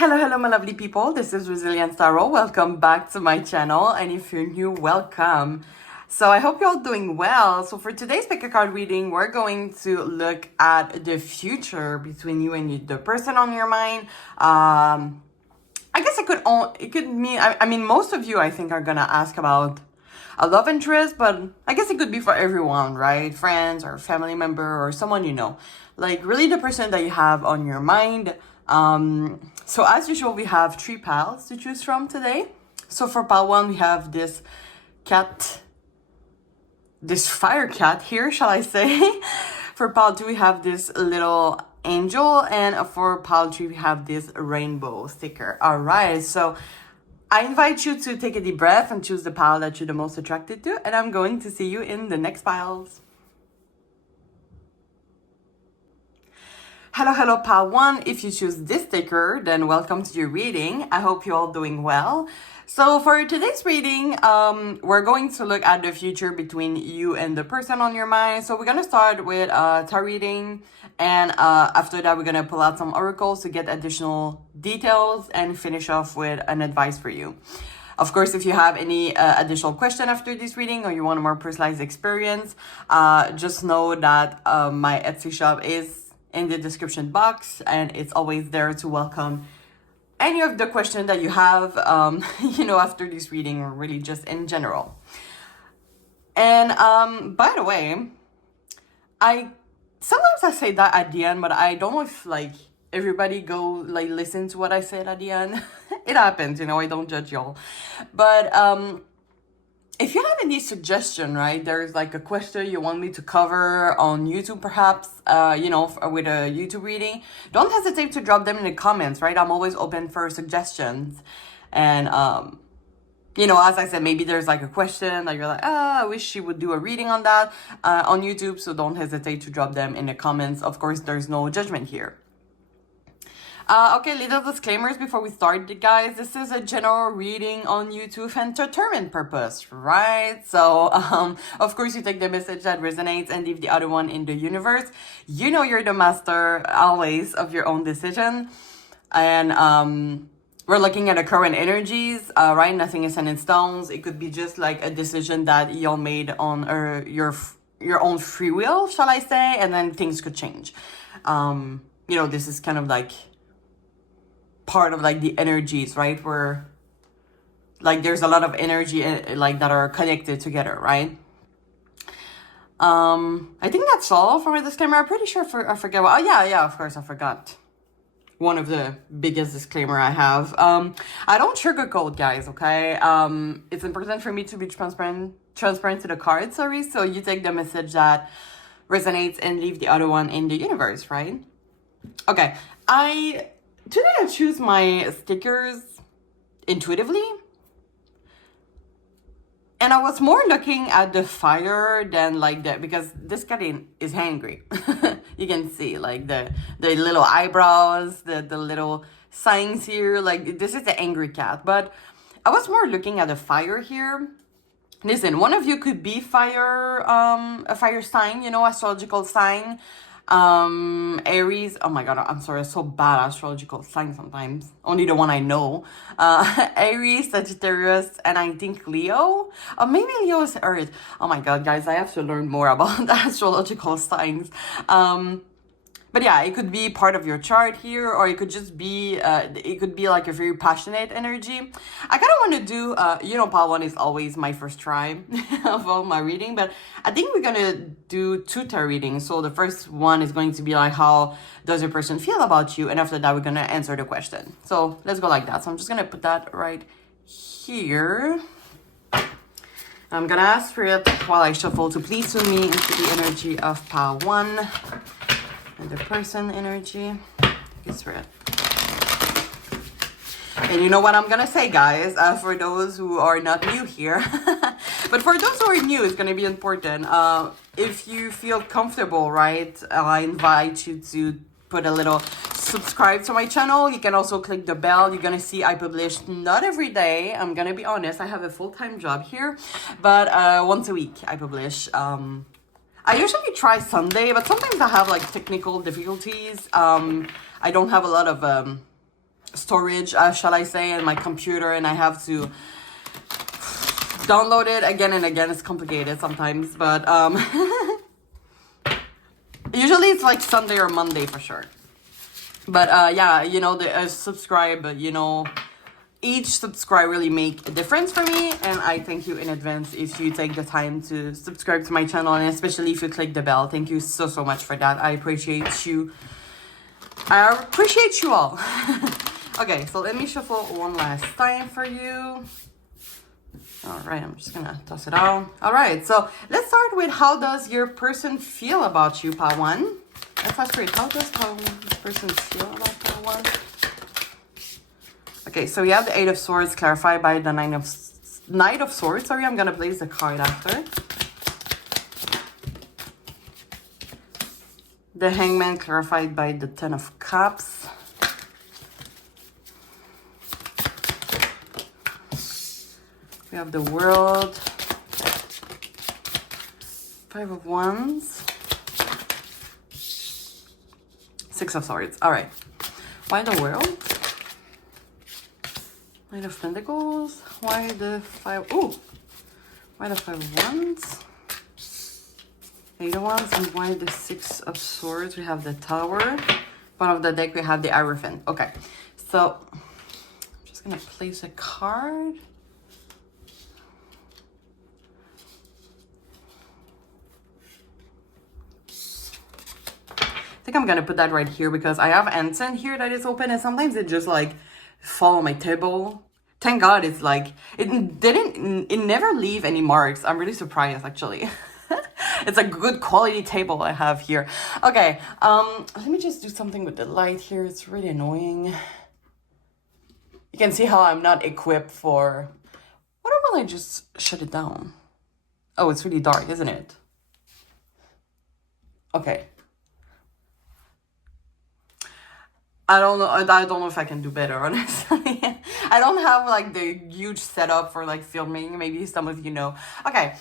Hello, my lovely people. This is Resilient Tarot. Welcome back to my channel. And if you're new, welcome. So I hope you're all doing well. So for today's pick a card reading, we're going to look at the future between you and the person on your mind. I guess it could mean, I mean, most of you, I think, are gonna ask about a love interest, but I guess it could be for everyone, right? Friends or family member or someone you know. Like really the person that you have on your mind. So as usual, we have 3 piles to choose from today. So for pile 1, we have this cat, this fire cat here, shall I say. For pile 2, we have this little angel, and for pile 3, we have this rainbow sticker. All right, so I invite you to take a deep breath and choose the pile that you're the most attracted to, and I'm going to see you in the next piles. Hello, pile 1. If you choose this sticker, then welcome to your reading. I hope you're all doing well. So for today's reading, we're going to look at the future between you and the person on your mind. So we're going to start with a tarot reading, and after that, we're going to pull out some oracles to get additional details and finish off with an advice for you. Of course, if you have any additional question after this reading or you want a more personalized experience, just know that my Etsy shop is in the description box, and it's always there to welcome any of the questions that you have, after this reading, or really just in general. And by the way, sometimes I say that at the end, but I don't know if everybody go listen to what I said at the end. It happens, I don't judge y'all. But if you have any suggestion, right, there's a question you want me to cover on YouTube, perhaps, with a YouTube reading, don't hesitate to drop them in the comments, right? I'm always open for suggestions. And, as I said, maybe there's a question that you're like, I wish she would do a reading on that on YouTube. So don't hesitate to drop them in the comments. Of course, there's no judgment here. Okay, little disclaimers before we start, guys. This is a general reading on YouTube for entertainment purpose, right? So, of course, you take the message that resonates and leave the other one in the universe. You know you're the master, always, of your own decision. And we're looking at the current energies, right? Nothing is set in stones. It could be just a decision that y'all made on your own free will, shall I say, and then things could change. This is kind of part of the energies, right, where there's a lot of energy that are connected together, right? I think that's all for my disclaimer. I'm pretty sure I forget what, of course I forgot one of the biggest disclaimer I have. I don't sugarcoat, guys, okay? It's important for me to be transparent to the cards, sorry, so you take the message that resonates and leave the other one in the universe, right? Okay, today I choose my stickers intuitively. And I was more looking at the fire than that, because this cat is hangry. You can see the little eyebrows, the little signs here. This is the angry cat. But I was more looking at the fire here. Listen, one of you could be fire, a fire sign, astrological sign. Aries, oh my god, I'm sorry, I'm so bad at astrological signs sometimes. Only the one I know. Aries, Sagittarius, and I think Leo. Or maybe Leo is Earth. Oh my god, guys, I have to learn more about the astrological signs. But yeah, it could be part of your chart here, or it could just be, it could be a very passionate energy. I kind of want to do, pile 1 is always my first try of all my reading, but I think we're going to do 2 tarot readings. So the first one is going to be how does your person feel about you? And after that, we're going to answer the question. So let's go like that. So I'm just going to put that right here. I'm going to ask for it while I shuffle to please with me into the energy of pile 1. And the person energy is red. And you know what I'm gonna say, guys, for those who are not new here. But for those who are new, it's gonna be important. If you feel comfortable, right, I invite you to put a little subscribe to my channel. You can also click the bell. You're gonna see I publish not every day. I'm gonna be honest, I have a full-time job here, but once a week I publish. I usually try Sunday, but sometimes I have technical difficulties. I don't have a lot of storage, shall I say, in my computer, and I have to download it again and again. It's complicated sometimes, but usually it's like Sunday or Monday for sure. But yeah, you know, the subscribe, you know, each subscribe really make a difference for me, and I thank you in advance if you take the time to subscribe to my channel, and especially if you click the bell. Thank you so much for that. I appreciate you. I appreciate you all. Okay, so let me shuffle one last time for you. All right, I'm just gonna toss it out. All right, so let's start with how does your person feel about you, part one. Let's ask for it. How does this person feel about part one? Okay, so we have the Eight of Swords clarified by the Knight of Swords. Sorry, I'm gonna place the card after. The Hangman clarified by the Ten of Cups. We have the World. Five of Wands. Six of Swords. All right. Why the World? Knight of Pentacles. Why the Five? Ooh. Why the Five of Wands? Eight of Wands. And why the Six of Swords? We have the Tower. Bottom of the deck, we have the Hierophant. Okay. So, I'm just going to place a card. I think I'm gonna put that right here because I have Anson here that is open, and sometimes it just like fall on my table. Thank God it's like it never leave any marks. I'm really surprised actually. It's a good quality table I have here. Okay, let me just do something with the light here. It's really annoying. You can see how I'm not equipped for. What about I just shut it down? Oh, it's really dark, isn't it? Okay. I don't know if I can do better, honestly. I don't have like the huge setup for like filming. Maybe some of you know. Okay.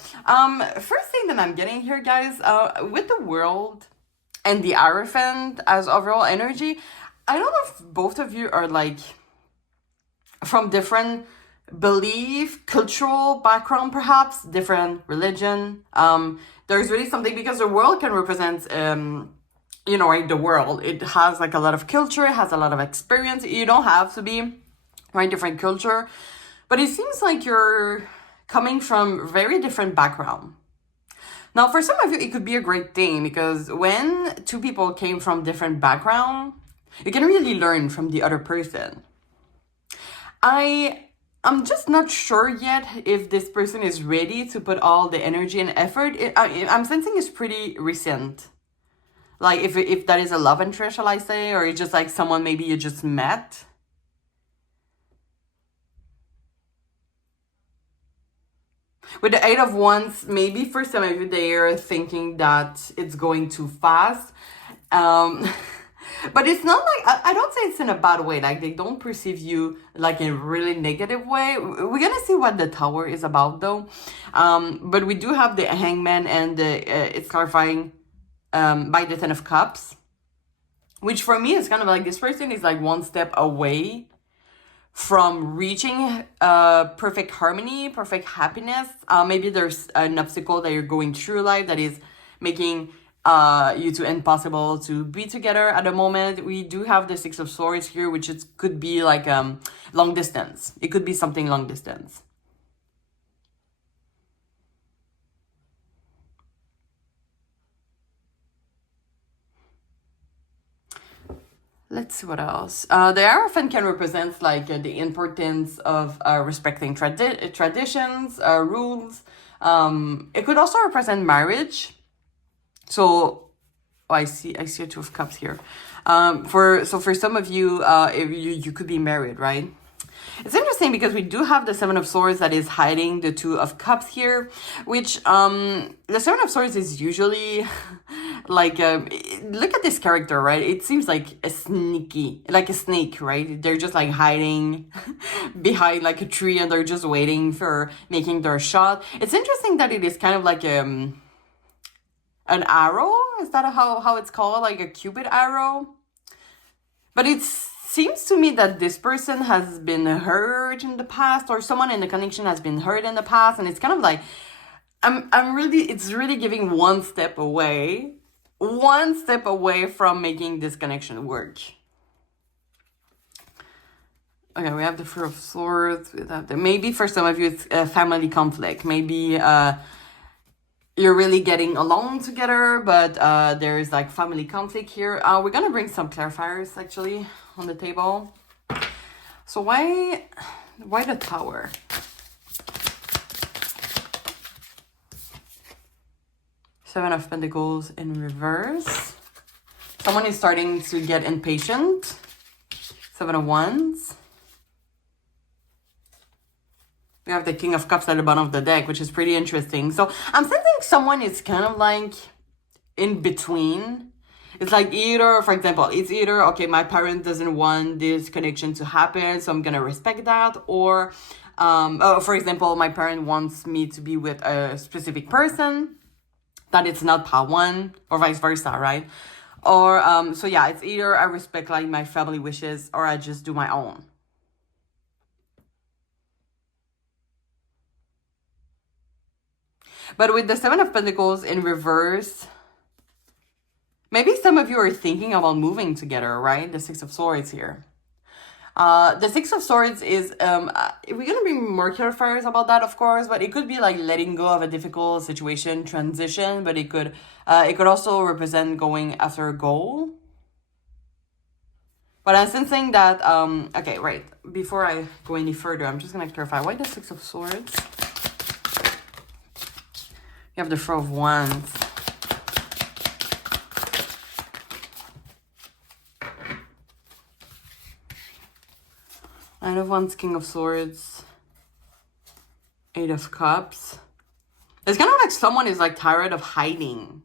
First thing that I'm getting here, guys, with the World and the Hierophant as overall energy, I don't know if both of you are like from different belief, cultural background, perhaps different religion. There's really something because the World can represent you know, right, the world. It has like a lot of culture, it has a lot of experience. You don't have to be right different culture, but it seems like you're coming from very different background. Now, for some of you, it could be a great thing because when two people came from different background, you can really learn from the other person. I'm just not sure yet if this person is ready to put all the energy and effort. I'm sensing it's pretty recent. Like if that is a love interest, shall I say, or it's just like someone maybe you just met. With the Eight of Wands, maybe for some of you they are thinking that it's going too fast. But it's not like, I don't say it's in a bad way. Like they don't perceive you like in a really negative way. We're gonna see what the Tower is about though. But we do have the Hangman and it's clarifying by the Ten of Cups, which for me is kind of like this person is like one step away from reaching perfect harmony, perfect happiness. Maybe there's an obstacle that you're going through life that is making you to impossible to be together at the moment. We do have the Six of Swords here, which could be like long distance. It could be something long distance. Let's see what else. The Hierophant can represent like the importance of respecting traditions, rules. It could also represent marriage. So, oh, I see a Two of Cups here. For some of you, if you could be married, right? It's interesting because we do have the Seven of Swords that is hiding the Two of Cups here, which the Seven of Swords is usually like, look at this character, right? It seems like a snake, right? They're just like hiding behind like a tree and they're just waiting for making their shot. It's interesting that it is kind of like an arrow. Is that how it's called? Like a Cupid arrow? But it seems to me that this person has been hurt in the past, or someone in the connection has been hurt in the past, and it's kind of like it's really giving one step away from making this connection work. Okay, we have the Four of Swords. Maybe for some of you it's a family conflict. Maybe you're really getting along together, but there's like family conflict here. We're gonna bring some clarifiers actually on the table. So why the Tower? Seven of Pentacles in reverse. Someone is starting to get impatient. Seven of Wands. We have the King of Cups at the bottom of the deck, which is pretty interesting. So I'm sensing someone is kind of like in between. It's like either, for example, it's either, okay, my parent doesn't want this connection to happen, so I'm going to respect that. Or, for example, my parent wants me to be with a specific person, that it's not part one, or vice versa, right? Or, so yeah, it's either I respect like my family wishes or I just do my own. But with the Seven of Pentacles in reverse, maybe some of you are thinking about moving together, right? The Six of Swords here. The Six of Swords is, we're going to bring more clarifiers about that, of course, but it could be like letting go of a difficult situation, transition, but it could also represent going after a goal. But I'm sensing that, okay, right, before I go any further, I'm just going to clarify why the Six of Swords. You have the Four of Wands. Nine of Wands, King of Swords, Eight of Cups. It's kind of like someone is like tired of hiding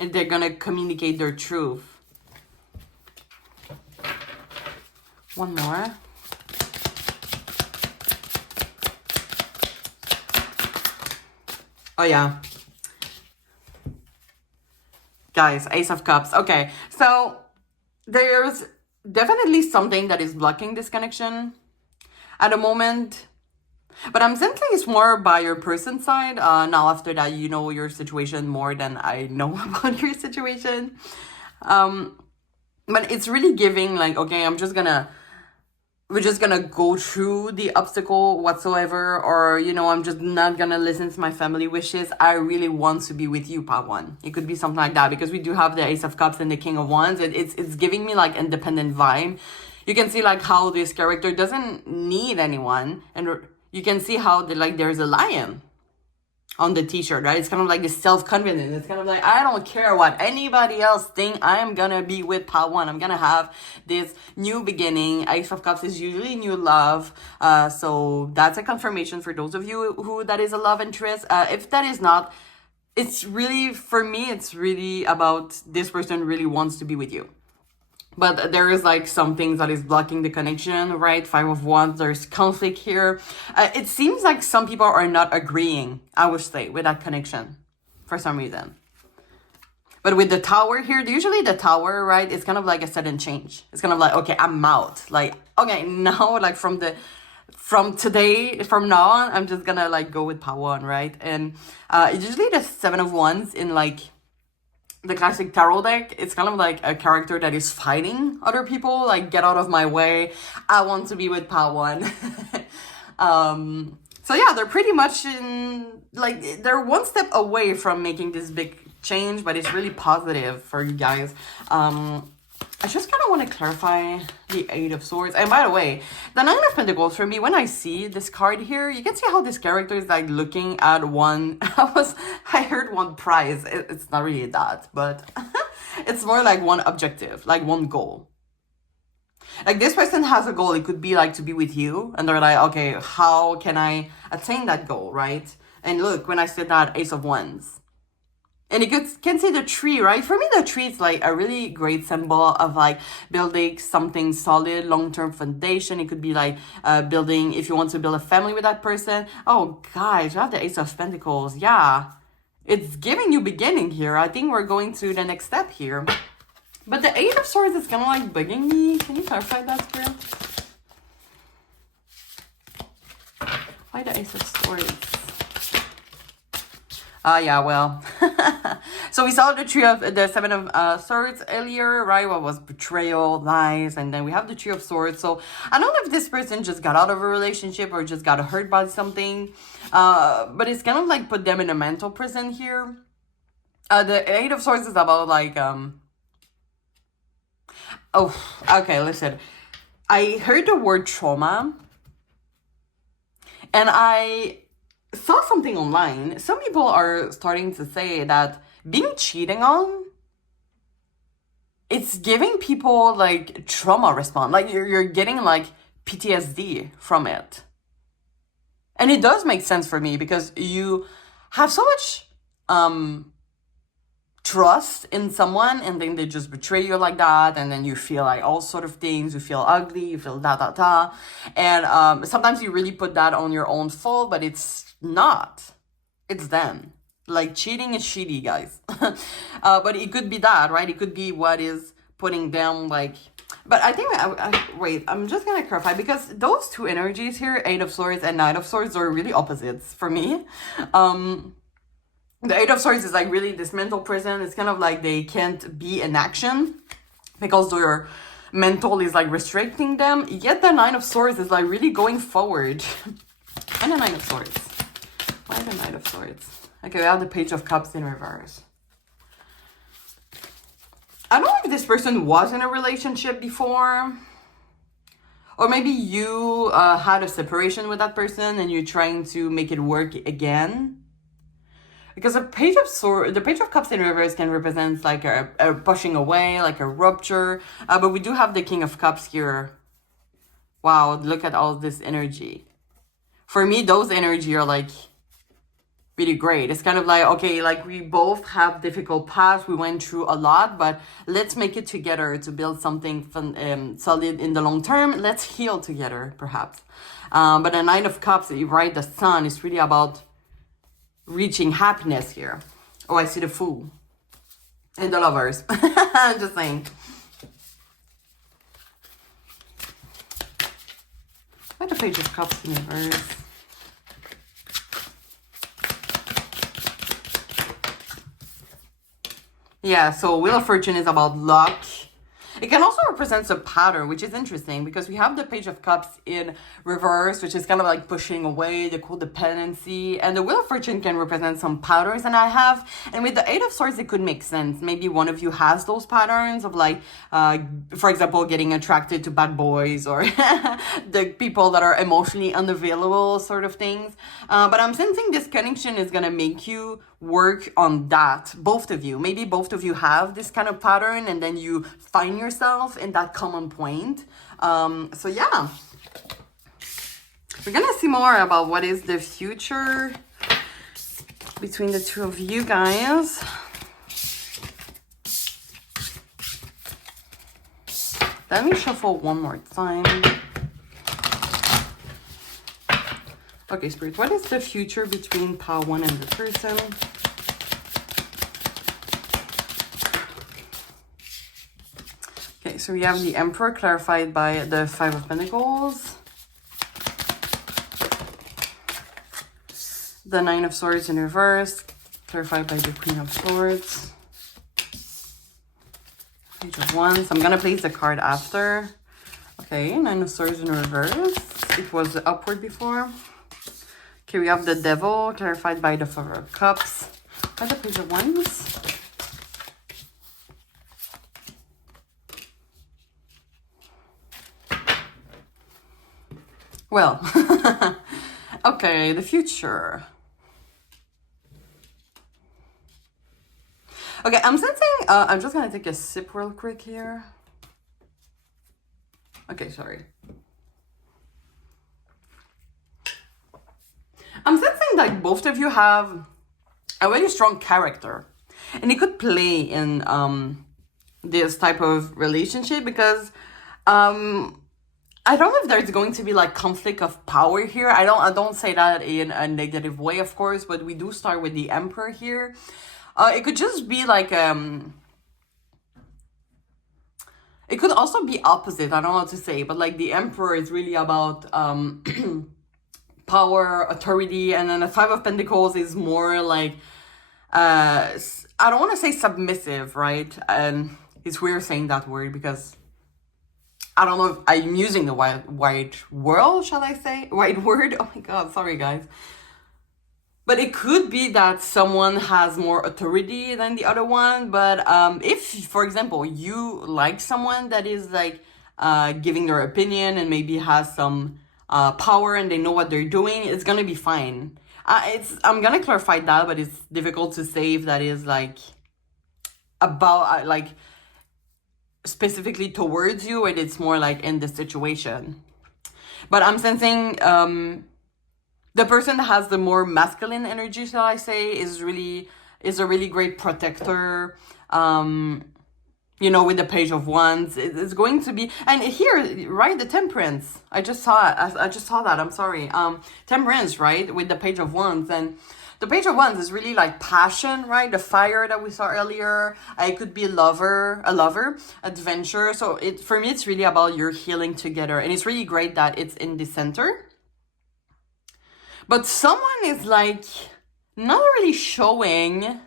and they're gonna communicate their truth. One more. Oh yeah. Guys, Ace of Cups. Okay, so there's definitely something that is blocking this connection at the moment. But I'm sensing it's more by your person side. Now after that, you know your situation more than I know about your situation. But it's really giving like, okay, we're just gonna go through the obstacle whatsoever, or, you know, I'm just not gonna listen to my family wishes. I really want to be with you, part one. It could be something like that, because we do have the Ace of Cups and the King of Wands. It's giving me like independent vibe. You can see like how this character doesn't need anyone, and you can see how there's a lion on the t-shirt, right? It's kind of like this self-confidence. It's kind of like, I don't care what anybody else think. I'm gonna be with part one. I'm gonna have this new beginning. Ace of Cups is usually new love. So that's a confirmation for those of you who that is a love interest. If that is not, it's really, for me, it's really about this person really wants to be with you. But there is like some things that is blocking the connection, right? Five of Wands, there's conflict here. It seems like some people are not agreeing, I would say, with that connection for some reason. But with the Tower here, usually the Tower, right, it's kind of like a sudden change. It's kind of like, okay, I'm out. Like, okay, now, like from now on, I'm just gonna like go with part one, right? And usually the Seven of Wands in like the classic tarot deck, it's kind of like a character that is fighting other people, like, get out of my way, I want to be with part one. So yeah, they're pretty much in, like, they're one step away from making this big change, but it's really positive for you guys. I just kind of want to clarify the Eight of Swords. And by the way, the Nine of Pentacles, for me, when I see this card here, you can see how this character is like looking at one. I heard one prize. It's not really that, but it's more like one objective, like one goal. Like, this person has a goal. It could be like to be with you, and they're like, okay, how can I attain that goal, right? And look, when I said that, Ace of Wands. And you can see the tree, right? For me, the tree is like a really great symbol of like building something solid, long-term foundation. It could be like building, if you want to build a family with that person. Oh, guys, you have the Ace of Pentacles. Yeah, it's giving you beginning here. I think we're going to the next step here. But the Eight of Swords is kind of like bugging me. Can you clarify that, Spirit? Why the Ace of Swords? Yeah, well. So we saw the Seven of Swords earlier, right? What was betrayal, lies, and then we have the Three of Swords. So I don't know if this person just got out of a relationship or just got hurt by something. But it's kind of like put them in a mental prison here. The Eight of Swords is about like, oh, okay, listen. I heard the word trauma. And I saw something online. Some people are starting to say that being cheating on, it's giving people like trauma response. Like you're getting like PTSD from it. And it does make sense for me because you have so much trust in someone and then they just betray you like that, and then you feel like all sort of things. You feel ugly, you feel da. And sometimes you really put that on your own fault, but it's not. It's them. Like cheating is shitty, guys. But it could be that, right? It could be what is putting them like. But I think, wait, I'm just gonna clarify because those two energies here, Eight of Swords and Knight of Swords, are really opposites for me. The Eight of Swords is like really this mental prison. It's kind of like they can't be in action because their mental is like restricting them. Yet the Nine of Swords is like really going forward. And the Nine of Swords. Why the Knight of Swords? Okay, we have the Page of Cups in reverse. I don't know if this person was in a relationship before. Or maybe you had a separation with that person and you're trying to make it work again. Because the Page of Cups in reverse can represent like a pushing away, like a rupture. But we do have the King of Cups here. Wow, look at all this energy. For me, those energy are like really great. It's kind of like, okay, like we both have difficult paths. We went through a lot, but let's make it together to build something fun, solid in the long term. Let's heal together, perhaps. But the Nine of Cups, right, the Sun is really about reaching happiness here. Oh, I see the Fool. And the Lovers. I'm just saying. Why the Page of Cups in reverse? Yeah, so Wheel of Fortune is about luck. It can also represent a pattern, which is interesting because we have the Page of Cups in reverse, which is kind of like pushing away the codependency. And the Wheel of Fortune can represent some patterns that I have. And with the Eight of Swords, it could make sense. Maybe one of you has those patterns of like, for example, getting attracted to bad boys or the people that are emotionally unavailable sort of things. But I'm sensing this connection is going to make you work on that, both of you. Maybe both of you have this kind of pattern and then you find yourself in that common point. So yeah, we're gonna see more about what is the future between the two of you guys. Let me shuffle one more time. Okay, Spirit, what is the future between pile one and the person? Okay, so we have the Emperor clarified by the Five of Pentacles. The Nine of Swords in reverse, clarified by the Queen of Swords. Page of Wands. I'm gonna place the card after. Okay, Nine of Swords in reverse. It was upward before. Okay, we have the Devil, clarified by the Four of Cups. By the Page of Wands. Well, okay, the future. Okay, I'm sensing, I'm just gonna take a sip real quick here. Okay, sorry. I'm sensing like both of you have a really strong character. And it could play in this type of relationship because I don't know if there's going to be like conflict of power here. I don't say that in a negative way, of course, but we do start with the Emperor here. It could just be like it could also be opposite. I don't know what to say, but like the Emperor is really about power, authority, and then the Five of Pentacles is more like I don't want to say submissive, right? And it's weird saying that word because I don't know if I'm using the white word, shall I say? White word? Oh my god, sorry guys. But it could be that someone has more authority than the other one. But if, for example, you like someone that is like giving their opinion and maybe has some power and they know what they're doing, it's gonna be fine. I'm gonna clarify that, but it's difficult to say if that is like about like specifically towards you, and it's more like in the situation. But I'm sensing the person that has the more masculine energy, shall I say, is a really great protector. You know, with the Page of Wands, it's going to be, and here, right, the Temperance. I just saw it. I just saw that. I'm sorry. Temperance, right, with the Page of Wands. And the Page of Wands is really like passion, right? The fire that we saw earlier. It could be a lover, adventure. So for me, it's really about your healing together. And it's really great that it's in the center. But someone is like not really showing,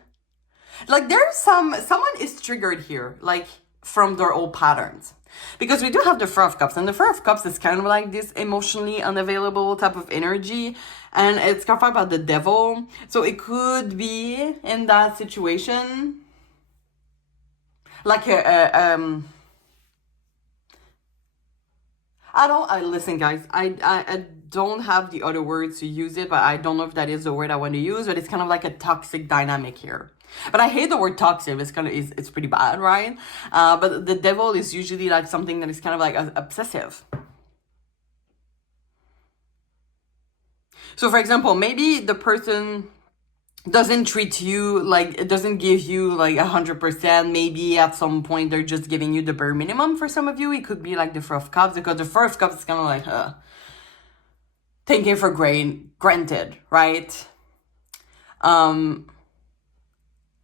like there's someone is triggered here, like from their old patterns. Because we do have the Four of Cups, and the Four of Cups is kind of like this emotionally unavailable type of energy, and it's kind of about the devil. So it could be in that situation, like listen guys, I don't have the other words to use it, but I don't know if that is the word I want to use, but it's kind of like a toxic dynamic here. But I hate the word toxic. It's pretty bad, right? But the devil is usually like something that is kind of like obsessive. So for example, maybe the person doesn't treat you like, it doesn't give you like 100%. Maybe at some point they're just giving you the bare minimum. For some of you, it could be like the Four of Cups, because the Four of Cups is kind of like taking for granted, right?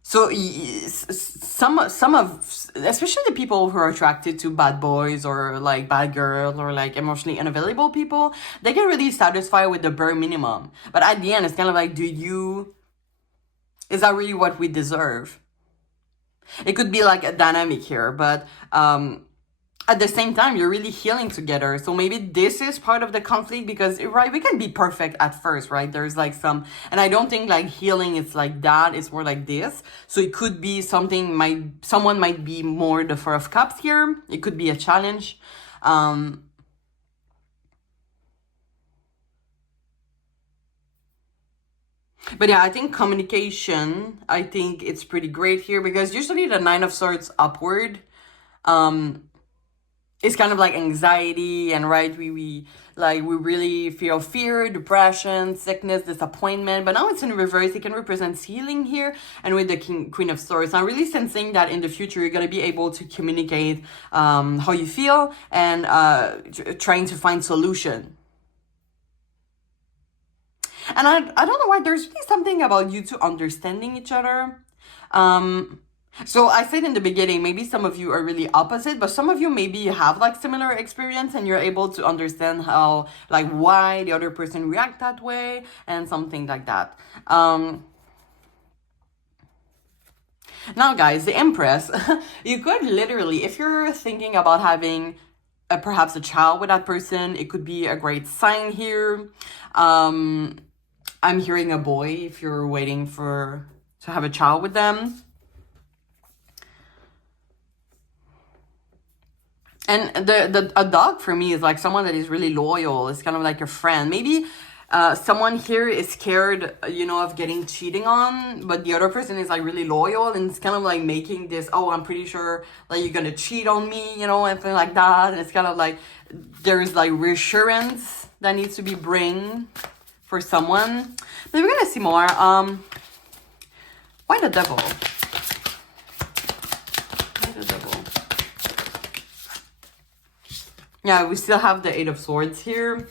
So some of, especially the people who are attracted to bad boys or like bad girls or like emotionally unavailable people, they get really satisfied with the bare minimum. But at the end, it's kind of like, is that really what we deserve? It could be like a dynamic here, but at the same time, you're really healing together. So maybe this is part of the conflict, because, right, we can be perfect at first, right? There's like some, and I don't think like healing is like that. It's more like this. So it could be someone might be more the Four of Cups here. It could be a challenge. But yeah, I think communication, I think it's pretty great here, because usually the Nine of Swords upward, it's kind of like anxiety, and right, we really feel fear, depression, sickness, disappointment. But now it's in reverse. It can represent healing here, and with the Queen of Swords, I'm really sensing that in the future you're gonna be able to communicate how you feel, and trying to find solution. And I don't know why, there's really something about you two understanding each other. So I said in the beginning, maybe some of you are really opposite, but some of you maybe have like similar experience, and you're able to understand how, like, why the other person react that way, and something like that. Now guys, the Empress, you could literally, if you're thinking about having perhaps a child with that person, it could be a great sign here. I'm hearing a boy if you're waiting to have a child with them. And a dog for me is like someone that is really loyal. It's kind of like a friend. Maybe someone here is scared, of getting cheating on, but the other person is like really loyal, and it's kind of like making this, oh, I'm pretty sure like you're gonna cheat on me, and things like that. And it's kind of like there's like reassurance that needs to be bring for someone. But we're gonna see more. Why the devil? Why the devil? Yeah, we still have the Eight of Swords here.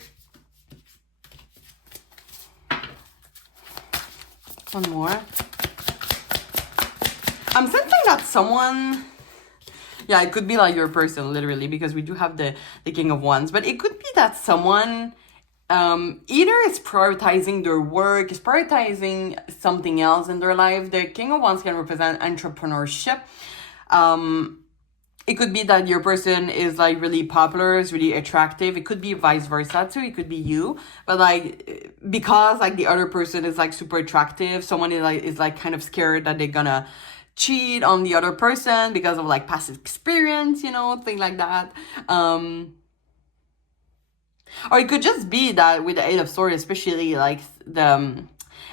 One more. I'm sensing that someone, Yeah, it could be like your person, literally, because we do have the King of Wands. But it could be that someone either is prioritizing their work, is prioritizing something else in their life. The King of Wands can represent entrepreneurship. It could be that your person is like really popular, is really attractive. It could be vice versa too. It could be you, but like because like the other person is like super attractive, someone is like kind of scared that they're gonna cheat on the other person because of like past experience, you know, thing like that. Or it could just be that with the Eight of Swords, especially like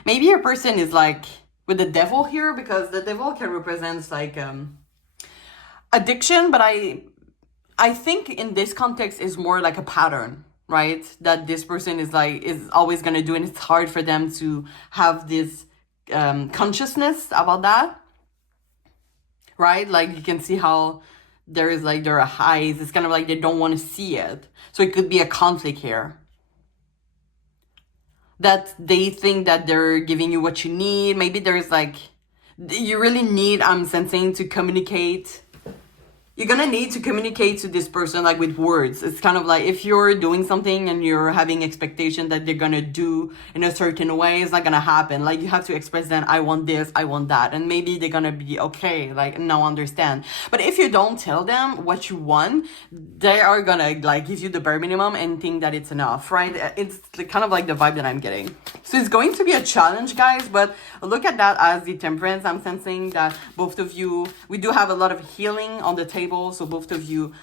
maybe your person is like with the devil here, because the devil can represent like addiction, but I think in this context is more like a pattern, right? That this person is always gonna do, and it's hard for them to have this consciousness about that, right? Like you can see how there is like their eyes. It's kind of like they don't want to see it. So it could be a conflict here. That they think that they're giving you what you need. Maybe there's like you really need. I'm sensing to communicate. You're gonna need to communicate to this person like with words. It's kind of like if you're doing something and you're having expectation that they're gonna do in a certain way, it's not gonna happen. Like you have to express then, I want this, I want that. And maybe they're gonna be okay, like now understand. But if you don't tell them what you want, they are gonna like give you the bare minimum and think that it's enough, right? It's kind of like the vibe that I'm getting. So it's going to be a challenge, guys, but look at that as the Temperance. I'm sensing that both of you, we do have a lot of healing on the table. So both of you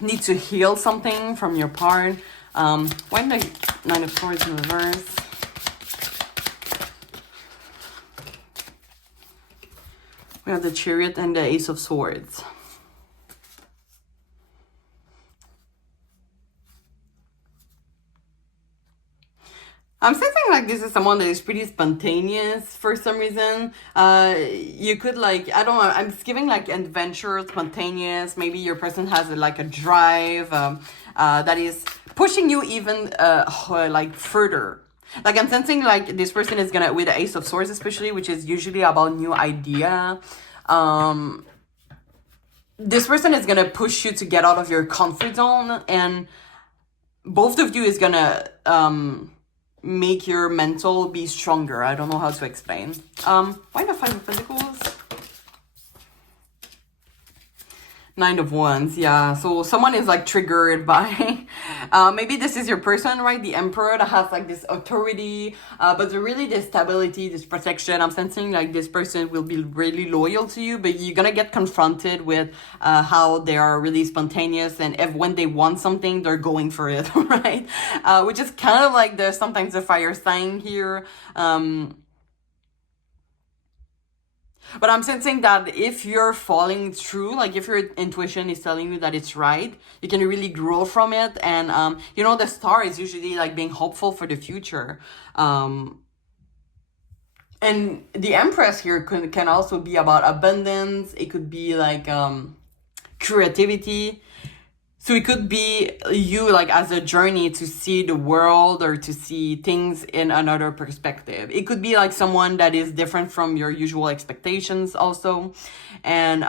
need to heal something from your part. Why the Nine of Swords in reverse? We have the Chariot and the Ace of Swords. I'm sensing like this is someone that is pretty spontaneous for some reason. You could like, I don't know, I'm just giving like adventure, spontaneous. Maybe your person has like a drive that is pushing you even like further. Like I'm sensing like this person is gonna, with the Ace of Swords especially, which is usually about new idea. This person is gonna push you to get out of your comfort zone, and both of you is gonna make your mental be stronger. I don't know how to explain. Why the Five of Pentacles? Nine of Wands, yeah. So someone is like triggered by, maybe this is your person, right? The Emperor that has like this authority, but really this stability, this protection. I'm sensing like this person will be really loyal to you, but you're gonna get confronted with how they are really spontaneous, and if when they want something, they're going for it, right? Which is kind of like there's sometimes a fire sign here. But I'm sensing that if you're following through, like if your intuition is telling you that it's right, you can really grow from it. And, you know, the star is usually like being hopeful for the future. And the Empress here can also be about abundance. It could be like creativity. So it could be you like as a journey to see the world or to see things in another perspective. It could be like someone that is different from your usual expectations also. And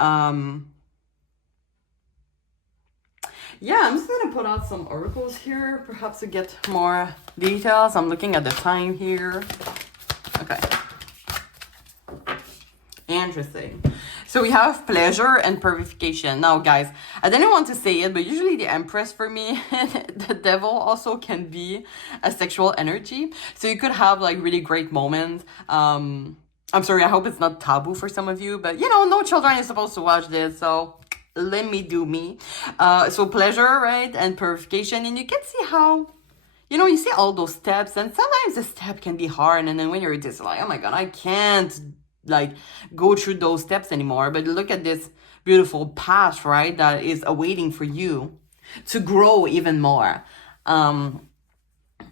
yeah, I'm just gonna put out some oracles here, perhaps to get more details. I'm looking at the time here. Okay. Interesting. So we have pleasure and purification. Now, guys, I didn't want to say it, but usually the Empress for me, the devil also can be a sexual energy. So you could have like really great moments. I'm sorry, I hope it's not taboo for some of you, but you know, no children is supposed to watch this, so let me do me. So pleasure, right, and purification, and you can see how, you know, you see all those steps, and sometimes the step can be hard, and then when you're just like, oh my God, I can't like go through those steps anymore. But look at this beautiful path, right, that is awaiting for you to grow even more. And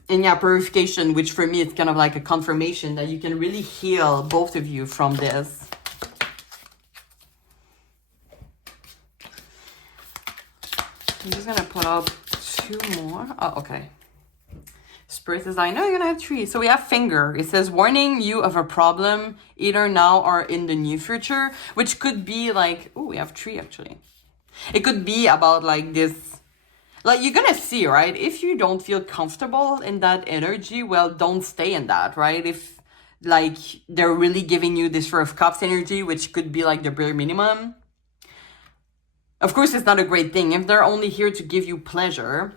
yeah, purification, which for me it's kind of like a confirmation that you can really heal both of you from this. I'm just gonna put up two more. Oh, okay. Spirit says, I know you're gonna have 3. So we have finger. It says, warning you of a problem either now or in the near future, which could be like, oh, we have 3 actually. It could be about like this, like you're gonna see, right? If you don't feel comfortable in that energy, well, don't stay in that, right? If like they're really giving you this sort of cups energy, which could be like the bare minimum. Of course, it's not a great thing. If they're only here to give you pleasure,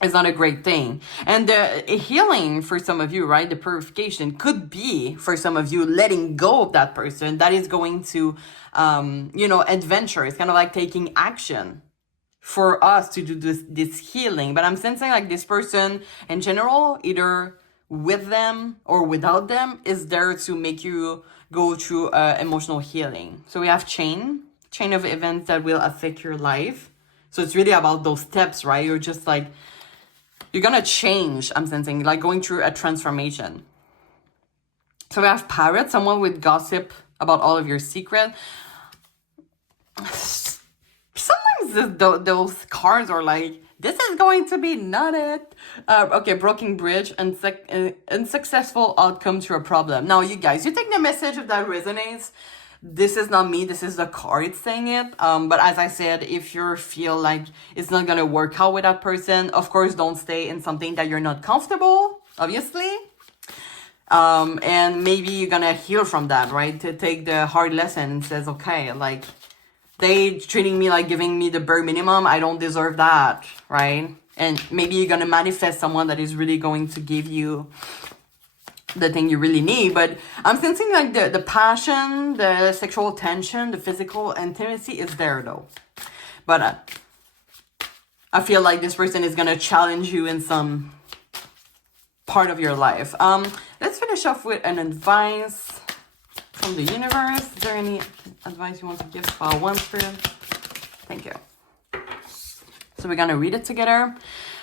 it's not a great thing. And the healing for some of you, right? The purification could be for some of you letting go of that person that is going to, adventure. It's kind of like taking action for us to do this healing. But I'm sensing like this person in general, either with them or without them, is there to make you go through emotional healing. So we have chain of events that will affect your life. So it's really about those steps, right? You're just like, you're gonna change, I'm sensing, like going through a transformation. So we have parrot, someone with gossip about all of your secret. Sometimes those cards are like, this is going to be not it. Okay, broken bridge and unsuccessful outcome to a problem. Now, you guys, you take the message if that resonates. This is not me, this is the card saying it. But as I said, if you feel like it's not gonna work out with that person, of course, don't stay in something that you're not comfortable, obviously. And maybe you're gonna heal from that, right? To take the hard lesson and says, okay, like, they treating me like giving me the bare minimum. I don't deserve that, right? And maybe you're gonna manifest someone that is really going to give you the thing you really need. But I'm sensing like the passion, the sexual tension, the physical intimacy is there though. But I feel like this person is gonna challenge you in some part of your life. Let's finish off with an advice from the universe. Is there any advice you want to give? One spirit. Thank you. So we're gonna read it together.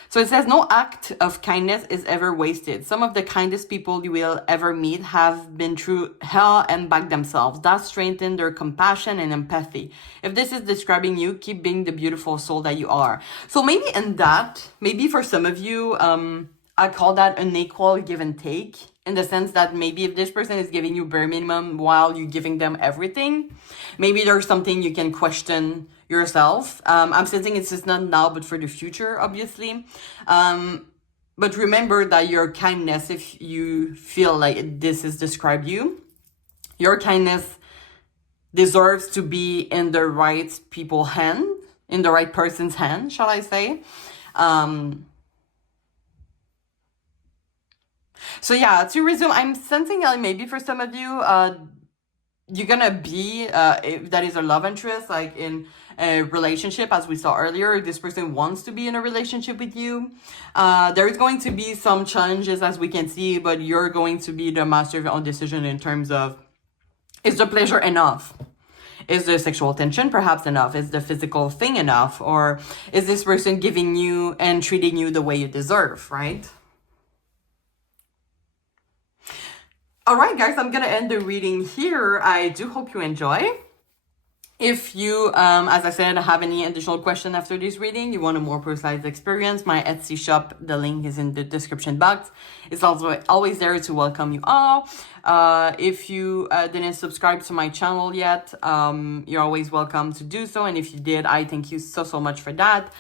So it says, no act of kindness is ever wasted. Some of the kindest people you will ever meet have been through hell and back themselves. That strengthens their compassion and empathy. If this is describing you, keep being the beautiful soul that you are. So maybe in that, maybe for some of you, I call that an equal give and take. In the sense that maybe if this person is giving you bare minimum while you're giving them everything, maybe there's something you can question yourself. I'm sensing it's just not now, but for the future, obviously. But remember that your kindness, if you feel like this is describe you, your kindness deserves to be in the right people's hand, in the right person's hand, shall I say. So yeah, to resume, I'm sensing like maybe for some of you, you're gonna be, if that is a love interest, like in a relationship, as we saw earlier, this person wants to be in a relationship with you. There is going to be some challenges as we can see, but you're going to be the master of your own decision in terms of, is the pleasure enough? Is the sexual tension perhaps enough? Is the physical thing enough? Or is this person giving you and treating you the way you deserve, right? All right, guys, I'm going to end the reading here. I do hope you enjoy. If you, as I said, have any additional question after this reading, you want a more personalized experience, my Etsy shop, the link is in the description box. It's also always there to welcome you all. If you didn't subscribe to my channel yet, you're always welcome to do so. And if you did, I thank you so much for that.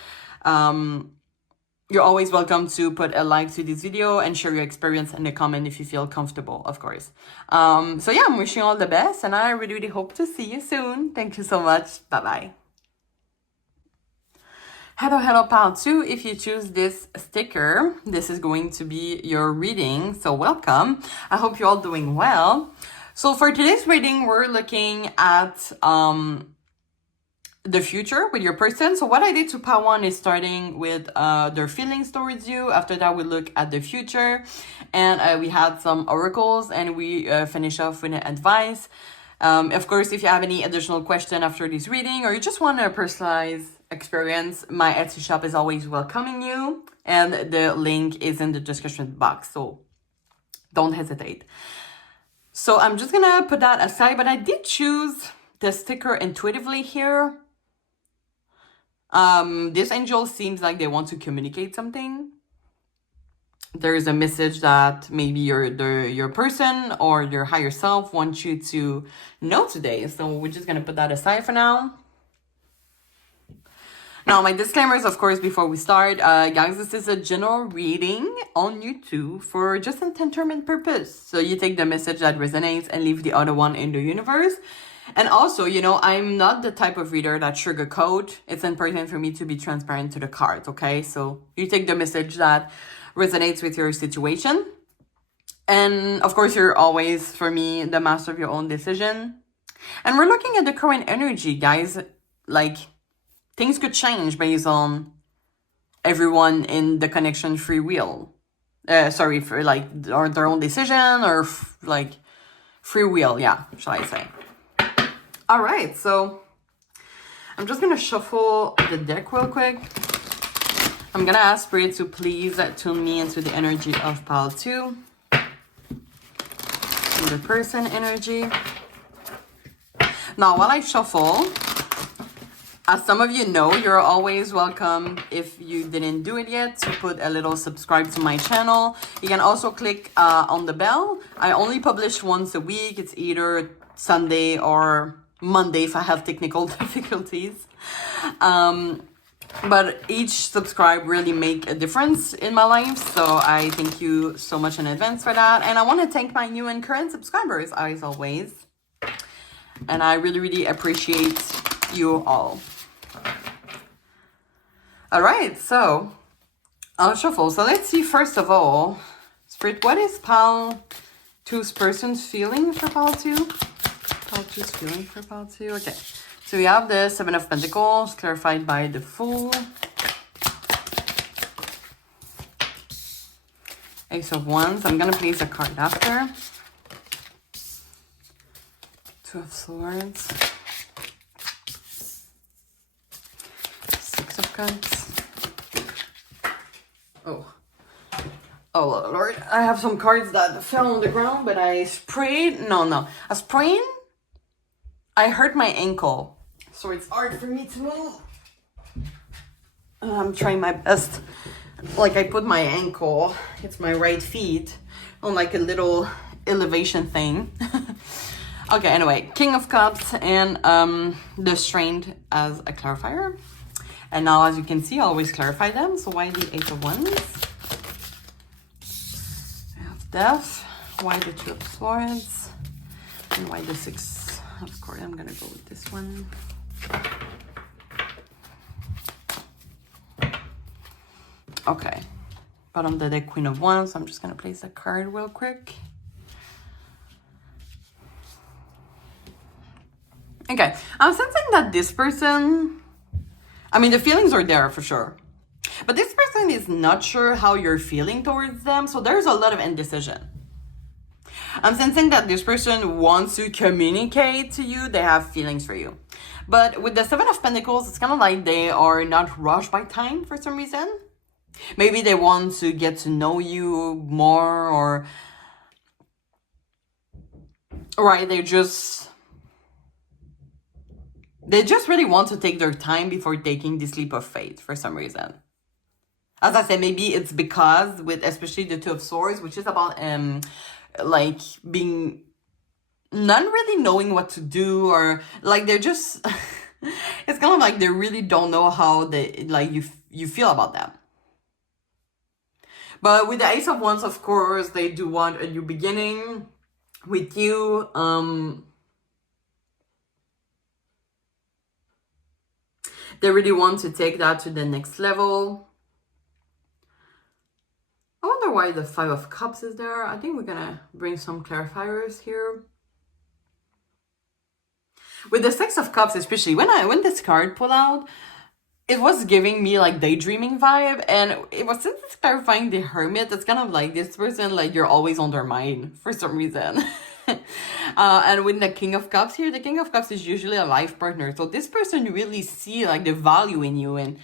You're always welcome to put a like to this video and share your experience in the comment if you feel comfortable, of course. So yeah, I'm wishing you all the best and I really hope to see you soon. Thank you so much. Bye-bye. Hello, part 2. If you choose this sticker, this is going to be your reading. So welcome. I hope you're all doing well. So for today's reading, we're looking at the future with your person. So what I did to part 1 is starting with their feelings towards you. After that, we look at the future and we had some oracles and we finish off with an advice. Of course, if you have any additional question after this reading or you just want a personalized experience, my Etsy shop is always welcoming you and the link is in the description box. So don't hesitate. So I'm just gonna put that aside, but I did choose the sticker intuitively here. This angel seems like they want to communicate something. there is a message that maybe your person or your higher self wants you to know today. So we're just gonna put that aside for now. Now, my disclaimers, of course, before we start, guys, this is a general reading on YouTube for just entertainment purpose. So you take the message that resonates and leave the other one in the universe. And also, you know, I'm not the type of reader that sugarcoat. It's important for me to be transparent to the cards, okay? So you take the message that resonates with your situation. And of course, you're always, for me, the master of your own decision. And we're looking at the current energy, guys. Like, things could change based on everyone in the connection free will. For like, or their own decision or like free will, yeah, shall I say. All right, so I'm just gonna shuffle the deck real quick. I'm gonna ask Spirit to please tune me into the energy of pile 2. The person energy. Now, while I shuffle, as some of you know, you're always welcome, if you didn't do it yet, to put a little subscribe to my channel. You can also click on the bell. I only publish once a week. It's either Sunday or Monday if I have technical difficulties. But each subscribe really make a difference in my life. So I thank you so much in advance for that. And I want to thank my new and current subscribers, as always. And I really, really appreciate you all. All right, so I'll shuffle. So let's see, first of all, Spirit, what is pile 2's person's feeling for pile 2? Pile 2's feeling for pile 2. Okay, so we have the 7 of Pentacles, clarified by the Fool. Ace of Wands. I'm going to place a card after. 2 of Swords. 6 of Cups. Oh, Lord. I have some cards that fell on the ground, but I sprayed. No. I sprayed. I hurt my ankle. So it's hard for me to move. I'm trying my best. Like, I put my ankle, it's my right feet, on like a little elevation thing. Okay, anyway. King of Cups and the Strength as a clarifier. And now, as you can see, I always clarify them. So why the 8 of Wands? I have Death. Why the 2 of Swords? And why the 6 of Course? I'm going to go with this one. Okay. Bottom of the deck, Queen of Wands. So I'm just going to place a card real quick. Okay. I'm sensing that this person... I mean, the feelings are there for sure. But this person is not sure how you're feeling towards them. So there's a lot of indecision. I'm sensing that this person wants to communicate to you. They have feelings for you. But with the 7 of Pentacles, it's kind of like they are not rushed by time for some reason. Maybe they want to get to know you more, or... Right, they just really want to take their time before taking this leap of faith for some reason. As I said, maybe it's because with especially the 2 of Swords, which is about like being not really knowing what to do, or like they're just it's kind of like they really don't know how they like you feel about them. But with the Ace of Wands, of course, they do want a new beginning with you. They really want to take that to the next level. I wonder why the 5 of Cups is there. I think we're gonna bring some clarifiers here. With the 6 of Cups, especially when this card pulled out, it was giving me like daydreaming vibe, and it was, since it's clarifying the Hermit, it's kind of like this person, like you're always on their mind for some reason. And with the King of Cups here, the King of Cups is usually a life partner. So this person really see like the value in you. And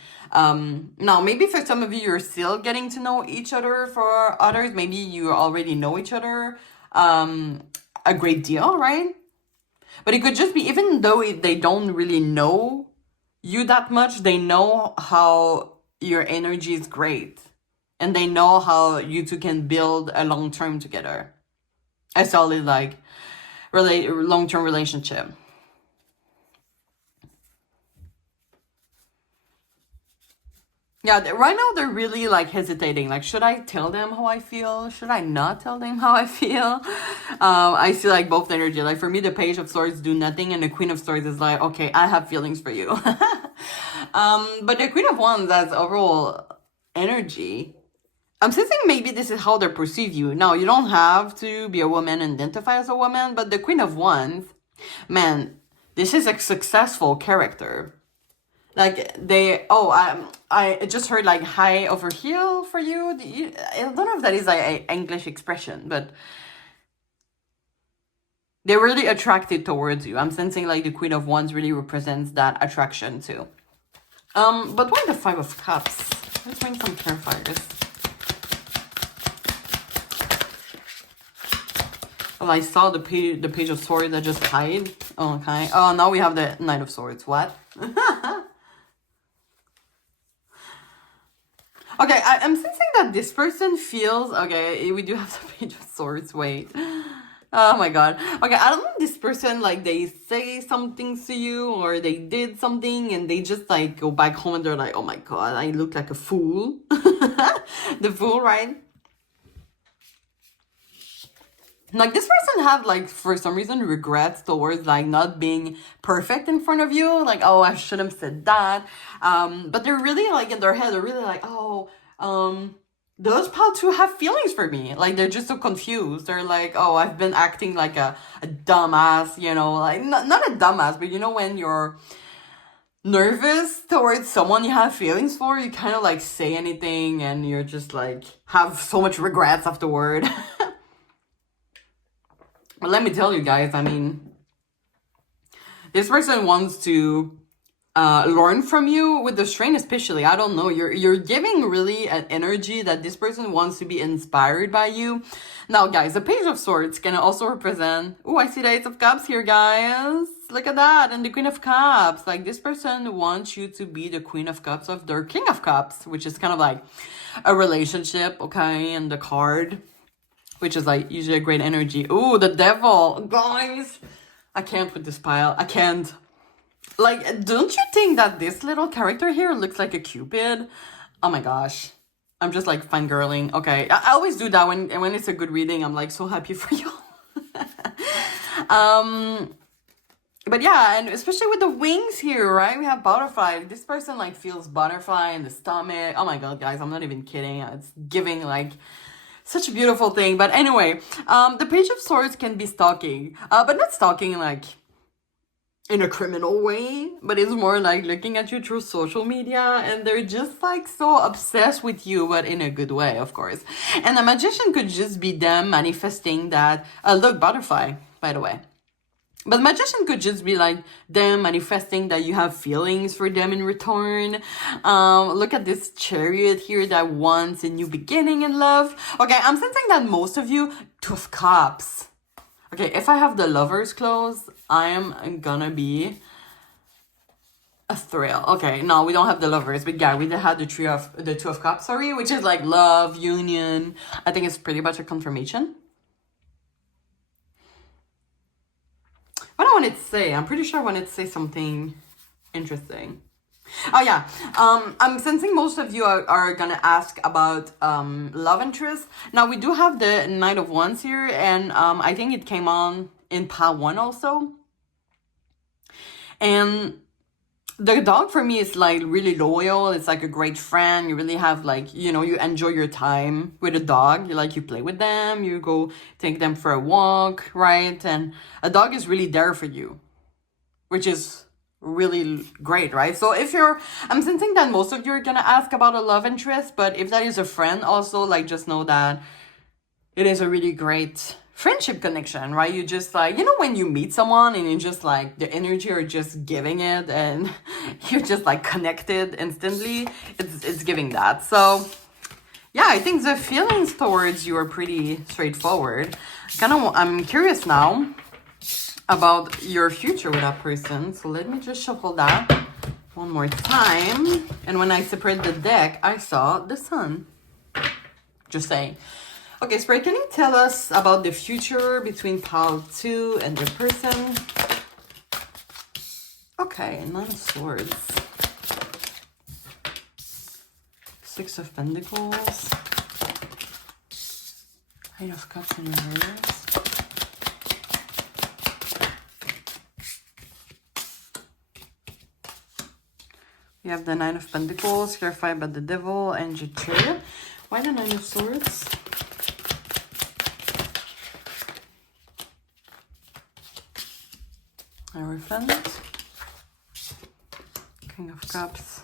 now maybe for some of you, you're still getting to know each other. For others, maybe you already know each other a great deal, right? But it could just be, even though they don't really know you that much, they know how your energy is great. and they know how you two can build a long term together, a solid like long term relationship. Yeah, right now they're really like hesitating. Like, should I tell them how I feel? Should I not tell them how I feel? I see like both energy. Like for me, the Page of Swords do nothing, and the Queen of Swords is like, okay, I have feelings for you. But the Queen of Wands has overall energy. I'm sensing maybe this is how they perceive you. Now, you don't have to be a woman and identify as a woman, but the Queen of Wands, man, this is a successful character. Like they, oh, I just heard like high over heel for you. I don't know if that is like an English expression, but they're really attracted towards you. I'm sensing like the Queen of Wands really represents that attraction too. But why the Five of Cups? Let's bring some clarifiers. Oh, I saw the Page of Swords that just hide. Oh, okay. Oh, now we have the Knight of Swords. What? Okay, I'm sensing that this person feels... Okay, we do have the Page of Swords. Wait. Oh my god. Okay, I don't know, this person, like, they say something to you or they did something and they just, like, go back home and they're like, oh my god, I look like a fool. The Fool, right? Like, this person have, like, for some reason, regrets towards, like, not being perfect in front of you. Like, oh, I shouldn't have said that. But they're really, like, in their head, they're really like, oh, those pal two have feelings for me. Like, they're just so confused. They're like, oh, I've been acting like a dumbass, you know, like, not a dumbass, but you know, when you're nervous towards someone you have feelings for, you kind of, like, say anything and you're just, like, have so much regrets afterward. But let me tell you guys, I mean, this person wants to learn from you with the strain, especially. I don't know, you're giving really an energy that this person wants to be inspired by you. Now, guys, the Page of Swords can also represent... Oh, I see the Ace of Cups here, guys. Look at that. And the Queen of Cups. Like, this person wants you to be the Queen of Cups of their King of Cups, which is kind of like a relationship, okay? And the card, which is like usually a great energy. Ooh, the Devil. Guys, I can't with this pile. I can't. Like, don't you think that this little character here looks like a Cupid? Oh my gosh. I'm just like fangirling. Okay, I always do that when it's a good reading. I'm like so happy for you. But yeah, and especially with the wings here, right? We have butterfly. This person like feels butterfly in the stomach. Oh my god, guys, I'm not even kidding. It's giving like such a beautiful thing. But anyway, the Page of Swords can be stalking, but not stalking like in a criminal way, but it's more like looking at you through social media, and they're just like so obsessed with you, but in a good way, of course. And the Magician could just be them manifesting that. Look, butterfly, by the way. But Magician could just be like them manifesting that you have feelings for them in return. Look at this Chariot here that wants a new beginning in love. Okay, I'm sensing that most of you, Two of Cups. Okay, if I have the Lovers close, I'm gonna be a thrill. Okay, no, we don't have the Lovers, but yeah, we had the Two of Cups, sorry, which is like love, union. I think it's pretty much a confirmation. What I wanted to say, I'm pretty sure I wanted to say something interesting. Oh yeah, I'm sensing most of you are gonna ask about love interest. Now we do have the Knight of Wands here, and I think it came on in pile 1 also. And the dog for me is like really loyal. It's like a great friend. You really have like, you know, you enjoy your time with a dog. You play with them, you go take them for a walk, right? And a dog is really there for you, which is really great, right? So if I'm sensing that most of you are gonna ask about a love interest, but if that is a friend also, like, just know that it is a really great friendship connection, right? You just like, you know, when you meet someone and you just like, the energy are just giving it and you're just like connected instantly, it's giving that. So yeah, I think the feelings towards you are pretty straightforward. I'm curious now about your future with that person. So let me just shuffle that one more time. And when I separated the deck, I saw the Sun. Just saying. Okay, Spirit, can you tell us about the future between pile 2 and your person? Okay, 9 of Swords. 6 of Pentacles. 8 of Cups in reverse. We have the 9 of Pentacles, clarified by the Devil, and your Chariot. Why the 9 of Swords? Hierophant. King of Cups.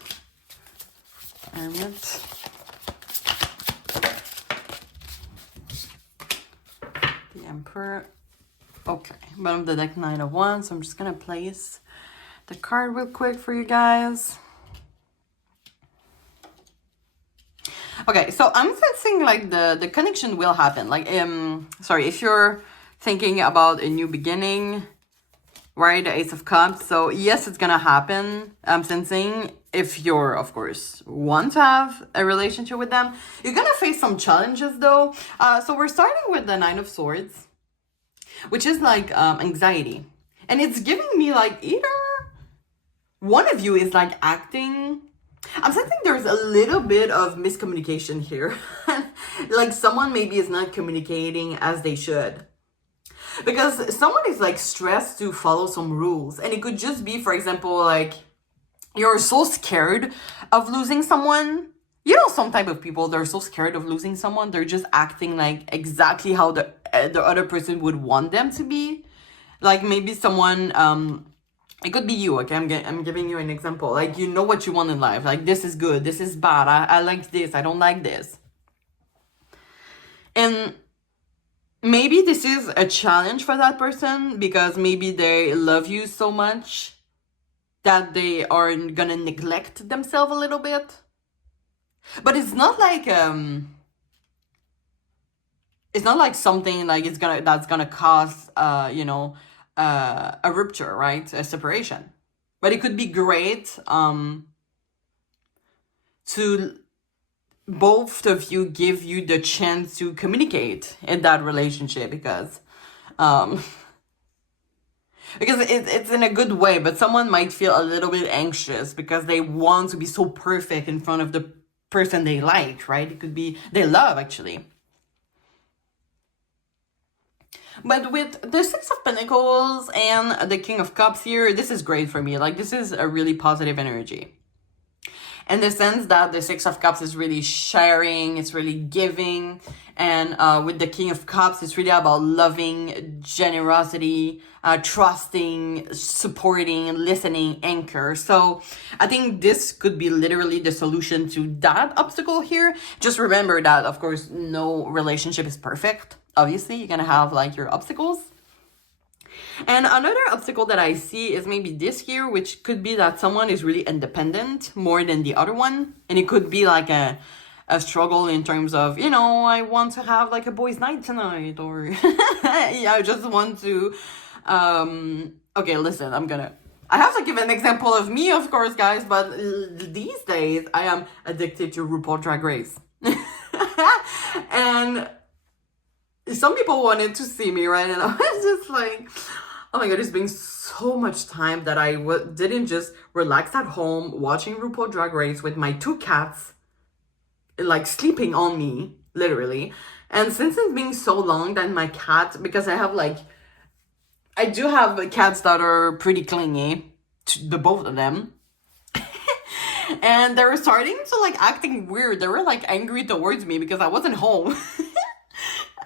Hermit. The Emperor. Okay, bottom of the deck, 9 of Wands. So I'm just gonna place the card real quick for you guys. Okay, so I'm sensing like the connection will happen. Like, sorry, if you're thinking about a new beginning, right? The Ace of Cups. So yes, it's gonna happen. I'm sensing if you're, of course, want to have a relationship with them. You're gonna face some challenges though. So we're starting with the 9 of Swords, which is like anxiety. And it's giving me like either one of you is like acting. I'm sensing there's a little bit of miscommunication here. Like someone maybe is not communicating as they should. Because someone is like stressed to follow some rules. And it could just be, for example, like you're so scared of losing someone. You know, some type of people, they're so scared of losing someone. They're just acting like exactly how the other person would want them to be. Like maybe someone... it could be you, okay? I'm giving you an example. Like, you know what you want in life. Like, this is good. This is bad. I like this. I don't like this. And maybe this is a challenge for that person because maybe they love you so much that they are gonna neglect themselves a little bit. But it's not like something like that's gonna cause you know, a rupture, right? A separation. But it could be great to both of you give you the chance to communicate in that relationship because it's in a good way, but someone might feel a little bit anxious because they want to be so perfect in front of the person they like, right? It could be they love, actually. But with the 6 of Pentacles and the King of Cups here, this is great for me. Like, this is a really positive energy. In the sense that the 6 of Cups is really sharing, it's really giving. And with the King of Cups, it's really about loving, generosity, trusting, supporting, listening, anchor. So I think this could be literally the solution to that obstacle here. Just remember that, of course, no relationship is perfect. Obviously, you're gonna have like your obstacles. And another obstacle that I see is maybe this here, which could be that someone is really independent more than the other one. And it could be like a struggle in terms of, you know, I want to have like a boys' night tonight, or yeah, I just want to, okay, listen, I have to give an example of me, of course, guys, but these days I am addicted to RuPaul Drag Race. And some people wanted to see me, right? And I was just like, oh my god, it's been so much time that I didn't just relax at home watching RuPaul Drag Race with my 2 cats, like sleeping on me, literally. And since it's been so long that my cat, because I do have cats that are pretty clingy, to the both of them. And they were starting to like acting weird. They were like angry towards me because I wasn't home.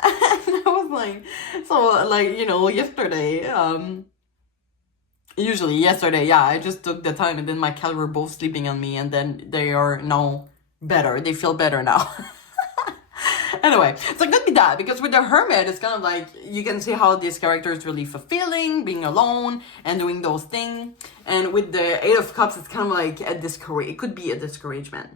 And I was like, so like, you know, yesterday, usually yesterday, yeah, I just took the time and then my cat were both sleeping on me and then they are now better. They feel better now. Anyway, so it could be that because with the Hermit, it's kind of like, you can see how this character is really fulfilling, being alone and doing those things. And with the 8 of Cups, it's kind of like it could be a discouragement.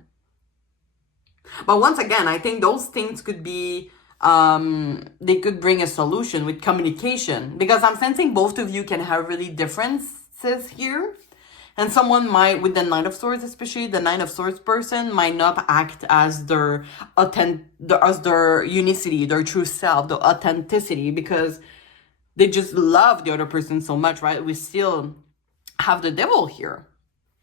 But once again, I think those things could be, they could bring a solution with communication, because I'm sensing both of you can have really differences here, And someone might, with the Nine of Swords, especially the Nine of Swords person, might not act as their as their unicity, their true self, the authenticity, because they just love the other person so much, right? We still have the devil here.